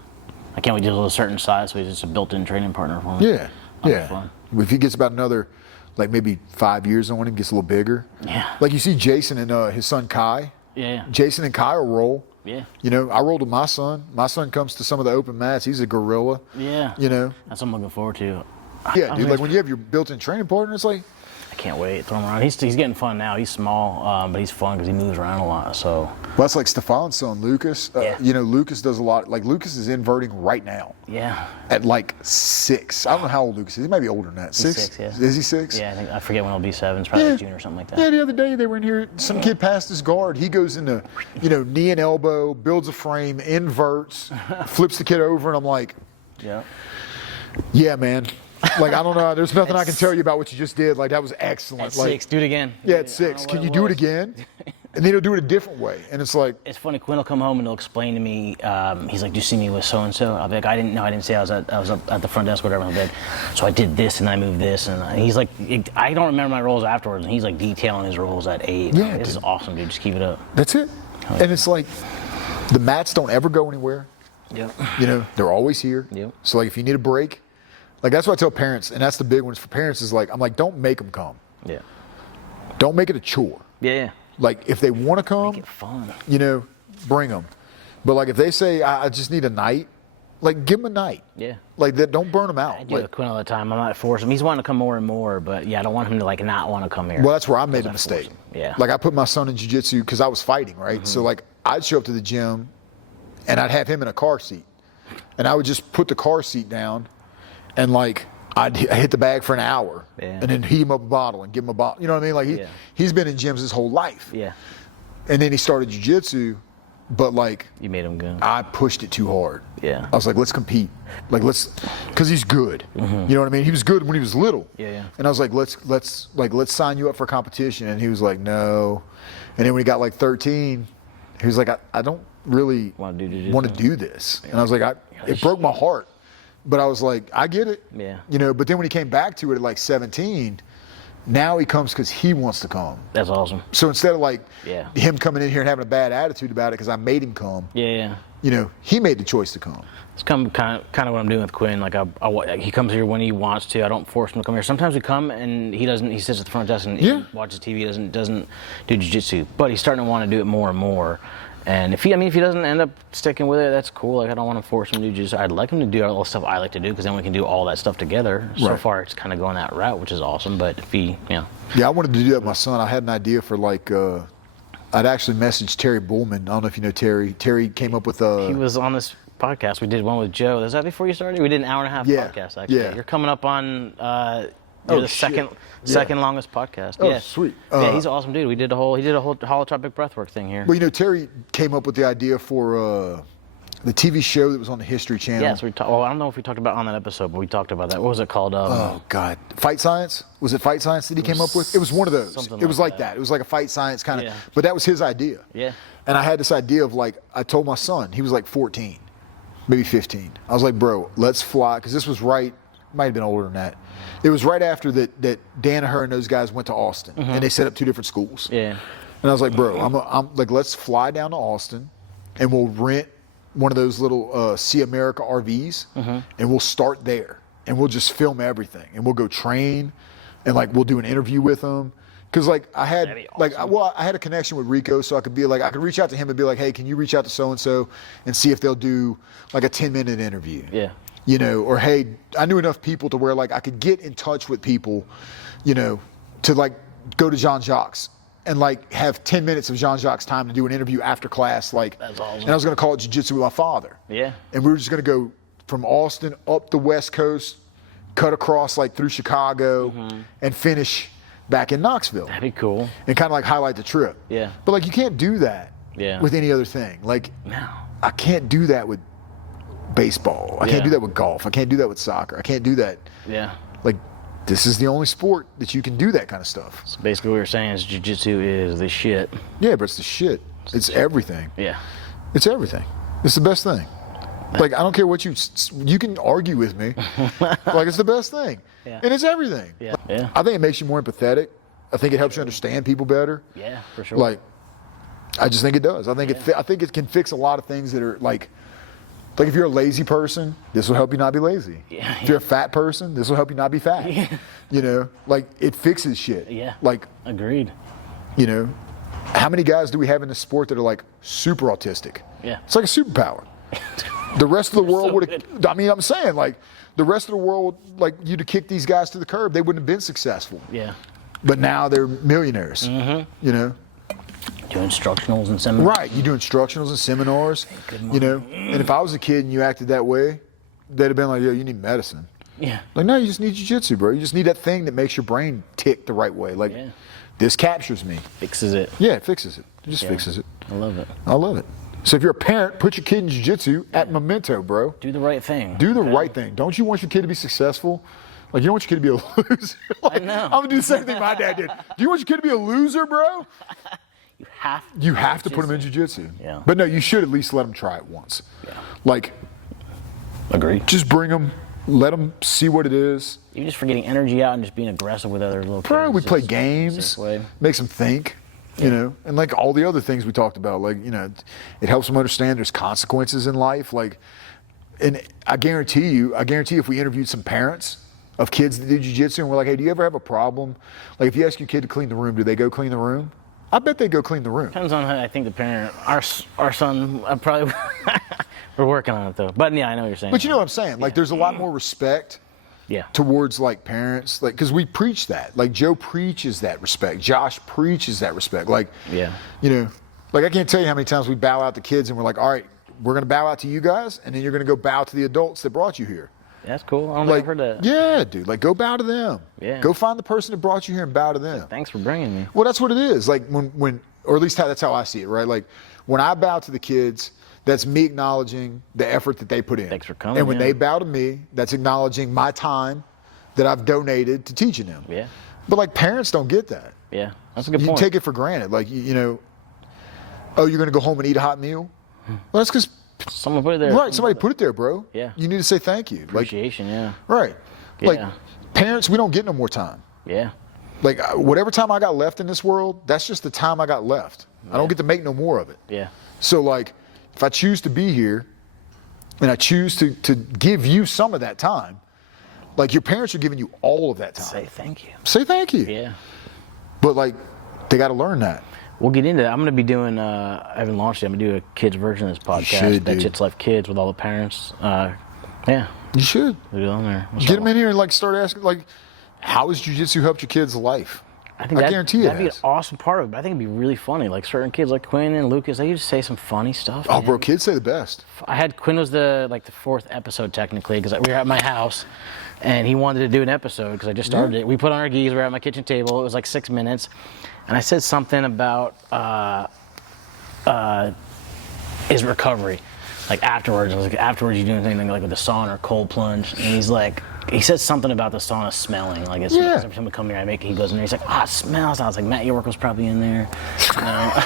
I can't wait to get to a certain size, so he's just a built-in training partner for me. Yeah. That'll be fun. If he gets about another, like, maybe 5 years on him, gets a little bigger. Yeah. Like, you see Jason and his son Kai. Yeah. Jason and Kai will roll. Yeah. You know, I rolled with my son. My son comes to some of the open mats. He's a gorilla. Yeah. You know? That's what I'm looking forward to. Yeah, dude. Like when you have your built-in training partner, it's like. I can't wait. Throw him around. He's getting fun now. He's small, but he's fun because he moves around a lot. So. Well, that's like Stefan's son, Lucas. Yeah. You know, Lucas does a lot. Like Lucas is inverting right now. Yeah. At like 6. I don't know how old Lucas is. He might be older than that. He's 6? 6, yeah. Is he 6? Yeah, I forget when he'll be 7. It's probably like June or something like that. Yeah, the other day they were in here. Some kid passed his guard. He goes into, you know, knee and elbow, builds a frame, inverts, flips the kid over, and I'm like, Yeah. yeah, man. Like, I don't know. There's nothing I can tell you about what you just did. Like, that was excellent. At Like, 6, do it again. yeah, at 6. Can you do it again? And then he'll do it a different way. And it's like. It's funny. Quinn will come home and he'll explain to me. He's like, "Do you see me with so and so?" I'll be like, "I didn't know. I didn't say I was up at the front desk, or whatever." I'll be like, "So I did this and I moved this," and he's like, "I don't remember my roles afterwards." And he's like detailing his roles at 8. Yeah, This is awesome, dude. Just keep it up. That's it. And it's like the mats don't ever go anywhere. Yep. You know, they're always here. Yep. So like if you need a break, like that's what I tell parents, and that's the big ones for parents is like, I'm like, don't make them come. Yeah. Don't make it a chore. Yeah. Like if they want to come, Make it fun. you know, bring them. But like if they say, I just need a night, like give them a night. Yeah. Like that, don't burn them out. I do Like, with Quinn all the time. I'm not forcing him. He's wanting to come more and more, but yeah, I don't want him to like not want to come here. well, that's where I made a Because I force mistake. him. Yeah. Like I put my son in jiu-jitsu because I was fighting, right? So like I'd show up to the gym and I'd have him in a car seat. And I would just put the car seat down and like I'd hit the bag for an hour Yeah. and then heat him up a bottle and give him a bottle. You know what I mean? Like he's been in gyms his whole life. Yeah. And then he started jiu-jitsu, but like You made him good. I pushed it too hard. Yeah. I was like, let's compete. Like because he's good. You know what I mean? He was good when he was little. Yeah, yeah. And I was like, let's sign you up for competition. And he was like, no. And then when he got like 13, he was like, I don't really Want to do jiu-jitsu? want to do this. And I was like, it broke my heart. But I was like, I get it. Yeah. You know, but then when he came back to it at like 17, now he comes because he wants to come. That's awesome. So instead of like Yeah. him coming in here and having a bad attitude about it because I made him come, Yeah. you know, he made the choice to come. It's kind of what I'm doing with Quinn. Like he comes here when he wants to. I don't force him to come here. Sometimes we come and he doesn't. He sits at the front desk and he watches TV. Doesn't do jiu-jitsu. But he's starting to want to do it more and more. And if he doesn't end up sticking with it, that's cool. Like I don't want to force him to do jiu-jitsu. I'd like him to do all the stuff I like to do because then we can do all that stuff together. So Right. far, it's kind of going that route, which is awesome. But if he, Yeah, I wanted to do that with my son. I had an idea for like, I'd actually messaged Terry Bullman. I don't know if you know Terry. Terry came up with he was on this podcast. We did one with Joe. Was that before you started? We did an hour and a half podcast. Actually, yeah. You're coming up on. You're the shit. second longest podcast. Oh, yeah. sweet. Yeah, he's an awesome dude. He did a whole holotropic breathwork thing here. Well, you know, Terry came up with the idea for the TV show that was on the History Channel. Yes, well, I don't know if we talked about it on that episode, but we talked about that. What was it called? Oh God, Fight Science? Was it Fight Science that he came up with? It was one of those. Something It was like like that. It was like a Fight Science kind of. Yeah. But that was his idea. Yeah. And I had this idea of like, I told my son, he was like 14, maybe 15. I was like, bro, let's fly, because this was right. Might have been older than that. It was right after that Danaher and those guys went to Austin, and they set up 2 different schools. Yeah. And I was like, bro, I'm like, let's fly down to Austin, and we'll rent one of those little See America RVs, and we'll start there, and we'll just film everything, and we'll go train, and like we'll do an interview with them. Cause like I had I had a connection with Rico, so I could reach out to him and be like, hey, can you reach out to so and so and see if they'll do like a 10-minute interview? Yeah. You know, or hey, I knew enough people to where like I could get in touch with people, you know, to like go to Jean-Jacques and like have 10 minutes of Jean-Jacques' time to do an interview after class. Like, that's awesome. And I was gonna call it Jiu-Jitsu with my father. Yeah. And we were just gonna go from Austin up the West Coast, cut across like through Chicago, and finish back in Knoxville. That'd be cool. And kind of like highlight the trip. Yeah. But like you can't do that with any other thing. Like No. I can't do that with baseball. I can't do that with golf. I can't do that with soccer. I can't do that. Yeah. Like this is the only sport that you can do that kind of stuff. So basically what you're saying is jiu-jitsu is the shit. Yeah, but it's the shit. It's everything. Yeah. It's everything. It's the best thing. Like I don't care what you can argue with me. Like it's the best thing. Yeah. And it's everything. Yeah. Yeah. I think it makes you more empathetic. I think it helps you understand people better. Yeah, for sure. Like I just think it does. I think I think it can fix a lot of things that are like if you're a lazy person, this will help you not be lazy. Yeah. If you're a fat person, this will help you not be fat. Yeah. You know, like it fixes shit. Yeah. Like, agreed. you know, how many guys do we have in this sport that are like super autistic? Yeah. It's like a superpower. The rest of the world so would have, I mean, I'm saying like the rest of the world, like you'd have kicked these guys to the curb. They wouldn't have been successful. Yeah. But now they're millionaires, you know? Do instructionals and seminars. Right, you do instructionals and seminars, you know? And if I was a kid and you acted that way, they'd have been like, yo, you need medicine. Yeah. Like, no, you just need jiu-jitsu, bro. You just need that thing that makes your brain tick the right way. Like, this captures me. Fixes it. Yeah, it fixes it. It just fixes it. I love it. I love it. So if you're a parent, put your kid in jiu-jitsu at Memento, bro. Do the right thing. Do the right thing. Don't you want your kid to be successful? Like, you don't want your kid to be a loser. Like, I know. I'm going to do the same thing my dad did. Do you want your kid to be a loser, bro? You have to put him in jiu-jitsu. Yeah. But no, you should at least let him try it once. Yeah. Like, Agree. just bring him, let him see what it is. Even just for getting energy out and just being aggressive with other little kids. Bro, we play It's games, safe way. makes them think, you know, and like all the other things we talked about, like, you know, it helps them understand there's consequences in life. Like, and I guarantee you if we interviewed some parents of kids that do jiu-jitsu and we're like, hey, do you ever have a problem? Like, if you ask your kid to clean the room, do they go clean the room? I bet they go clean the room. Depends on how I think the parent, our son, probably, we're working on it though. But yeah, I know what you're saying. But you know what I'm saying? Like, there's a lot more respect towards like parents, like, because we preach that. Like, Joe preaches that respect. Josh preaches that respect. Like, you know, like I can't tell you how many times we bow out to kids and we're like, all right, we're gonna bow out to you guys, and then you're gonna go bow to the adults that brought you here. That's cool. I don't think I've heard that. Yeah, dude. Like, go bow to them. Yeah. Go find the person that brought you here and bow to them. Thanks for bringing me. Well, that's what it is. Like when or at least that's how I see it, right? Like when I bow to the kids, that's me acknowledging the effort that they put in. Thanks for coming. And when they bow to me, that's acknowledging my time that I've donated to teaching them. Yeah. But like parents don't get that. Yeah, that's a good You point. take it for granted. Like you know, oh, you're gonna go home and eat a hot meal? Well, that's because Someone put it there. right, somebody put it there, bro. Yeah. You need to say thank you. Appreciation, yeah. Right. Yeah. Like parents, we don't get no more time. Yeah. Like whatever time I got left in this world, that's just the time I got left. I don't get to make no more of it. Yeah. So like, if I choose to be here, and I choose to give you some of that time, like your parents are giving you all of that time. Say thank you. Say thank you. Yeah. But like, they got to learn that. We'll get into that. I'm going to be doing, I haven't launched it, I'm going to do a kids version of this podcast. should, That dude. Jits Life Kids with all the parents. Yeah. You should. We'll get on there. Get them in here and like start asking like, how has jiu-jitsu helped your kids' life? I think guarantee that'd it be an has. awesome part of it. I think it'd be really funny. Like certain kids like Quinn and Lucas, they just say some funny stuff. Oh, man. bro, kids say the best. I had Quinn was the fourth episode technically because we were at my house, and he wanted to do an episode because I just started it. We put on our gis. We were at my kitchen table. It was like 6 minutes, and I said something about his recovery, like afterwards. I was like, afterwards, you doing anything like with the sauna or cold plunge? And he's like, he said something about the sauna smelling. Like it's every time we come here, he goes in there. He's like, it smells. I was like, Matt York was probably in there. You know?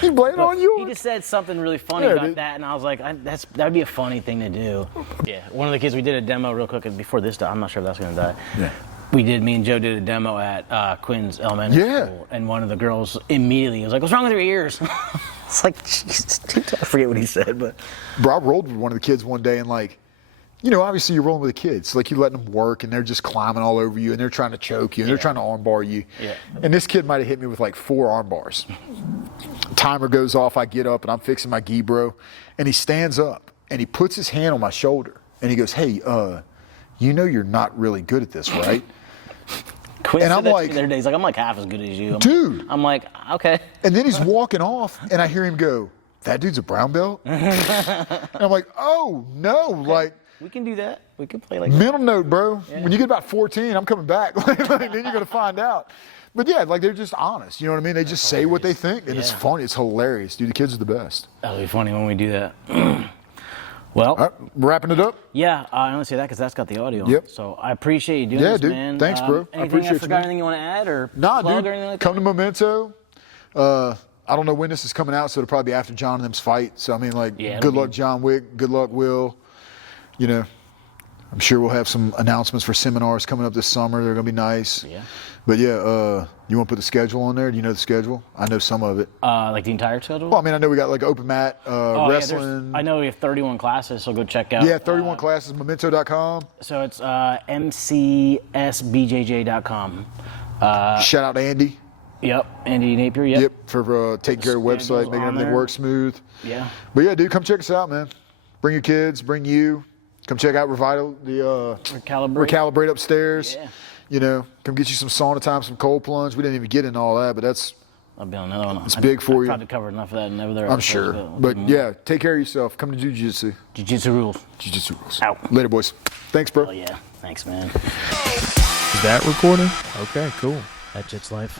He blamed on you. He just said something really funny about that, and I was like, that'd be a funny thing to do. Yeah, one of the kids, we did a demo real quick before this died. I'm not sure if that's gonna die. Yeah. Me and Joe did a demo at Quinn's elementary school, and one of the girls immediately was like, "What's wrong with your ears?" It's like, Jesus, dude, I forget what he said, but. Bro, I rolled with one of the kids one day and like, you know, obviously you're rolling with the kids. Like you letting them work and they're just climbing all over you and they're trying to choke you and they're trying to armbar you. Yeah. And this kid might have hit me with like 4 arm bars. Timer goes off, I get up and I'm fixing my gi, bro. And he stands up and he puts his hand on my shoulder and he goes, hey, you know you're not really good at this, right? Quinn and said I'm that to like, me the other day. He's like, I'm like half as good as you. Dude. I'm like, okay. And then he's walking off and I hear him go, that dude's a brown belt? And I'm like, oh, no, like. We can do that. We can play like mental note, bro. Yeah. When you get about 14, I'm coming back. Then you're going to find out. But yeah, like they're just honest. You know what I mean? They just say what they think, and it's funny. It's hilarious. Dude, the kids are the best. That'll be funny when we do that. Well, all right, wrapping it up. Yeah, I only say that because that's got the audio. Yep. So I appreciate you doing this, dude. man. Thanks, bro. Anything I appreciate I forgot? Anything you want to add or nah, plug dude. Or anything like Come that? to Memento. I don't know when this is coming out, so it'll probably be after John and them's fight. So I mean, like, good luck, John Wick. Good luck, Will. You know. I'm sure we'll have some announcements for seminars coming up this summer. They're going to be nice. Yeah. But yeah, you want to put the schedule on there? Do you know the schedule? I know some of it. Like the entire schedule? Well, I mean, I know we got like open mat, wrestling. Yeah, I know we have 31 classes, so go check out. Yeah, 31 classes, memento.com. So it's mcsbjj.com. Shout out to Andy. Yep, Andy Napier, yep. For taking care of the website, making everything work smooth. Yeah. But yeah, dude, come check us out, man. Bring your kids, bring you. Come check out Revital, the Recalibrate upstairs. Yeah. You know, come get you some sauna time, some cold plunge. We didn't even get into all that, but that's I'll be on another one. It's big for you. I tried to cover enough of that and over there. I'm sure. But yeah, take care of yourself. Come to Jiu-Jitsu. Jiu-Jitsu rules. Jiu-Jitsu rules. Out. Later, boys. Thanks, bro. Oh yeah. Thanks, man. Is that recording? Okay, cool. That Jits Life.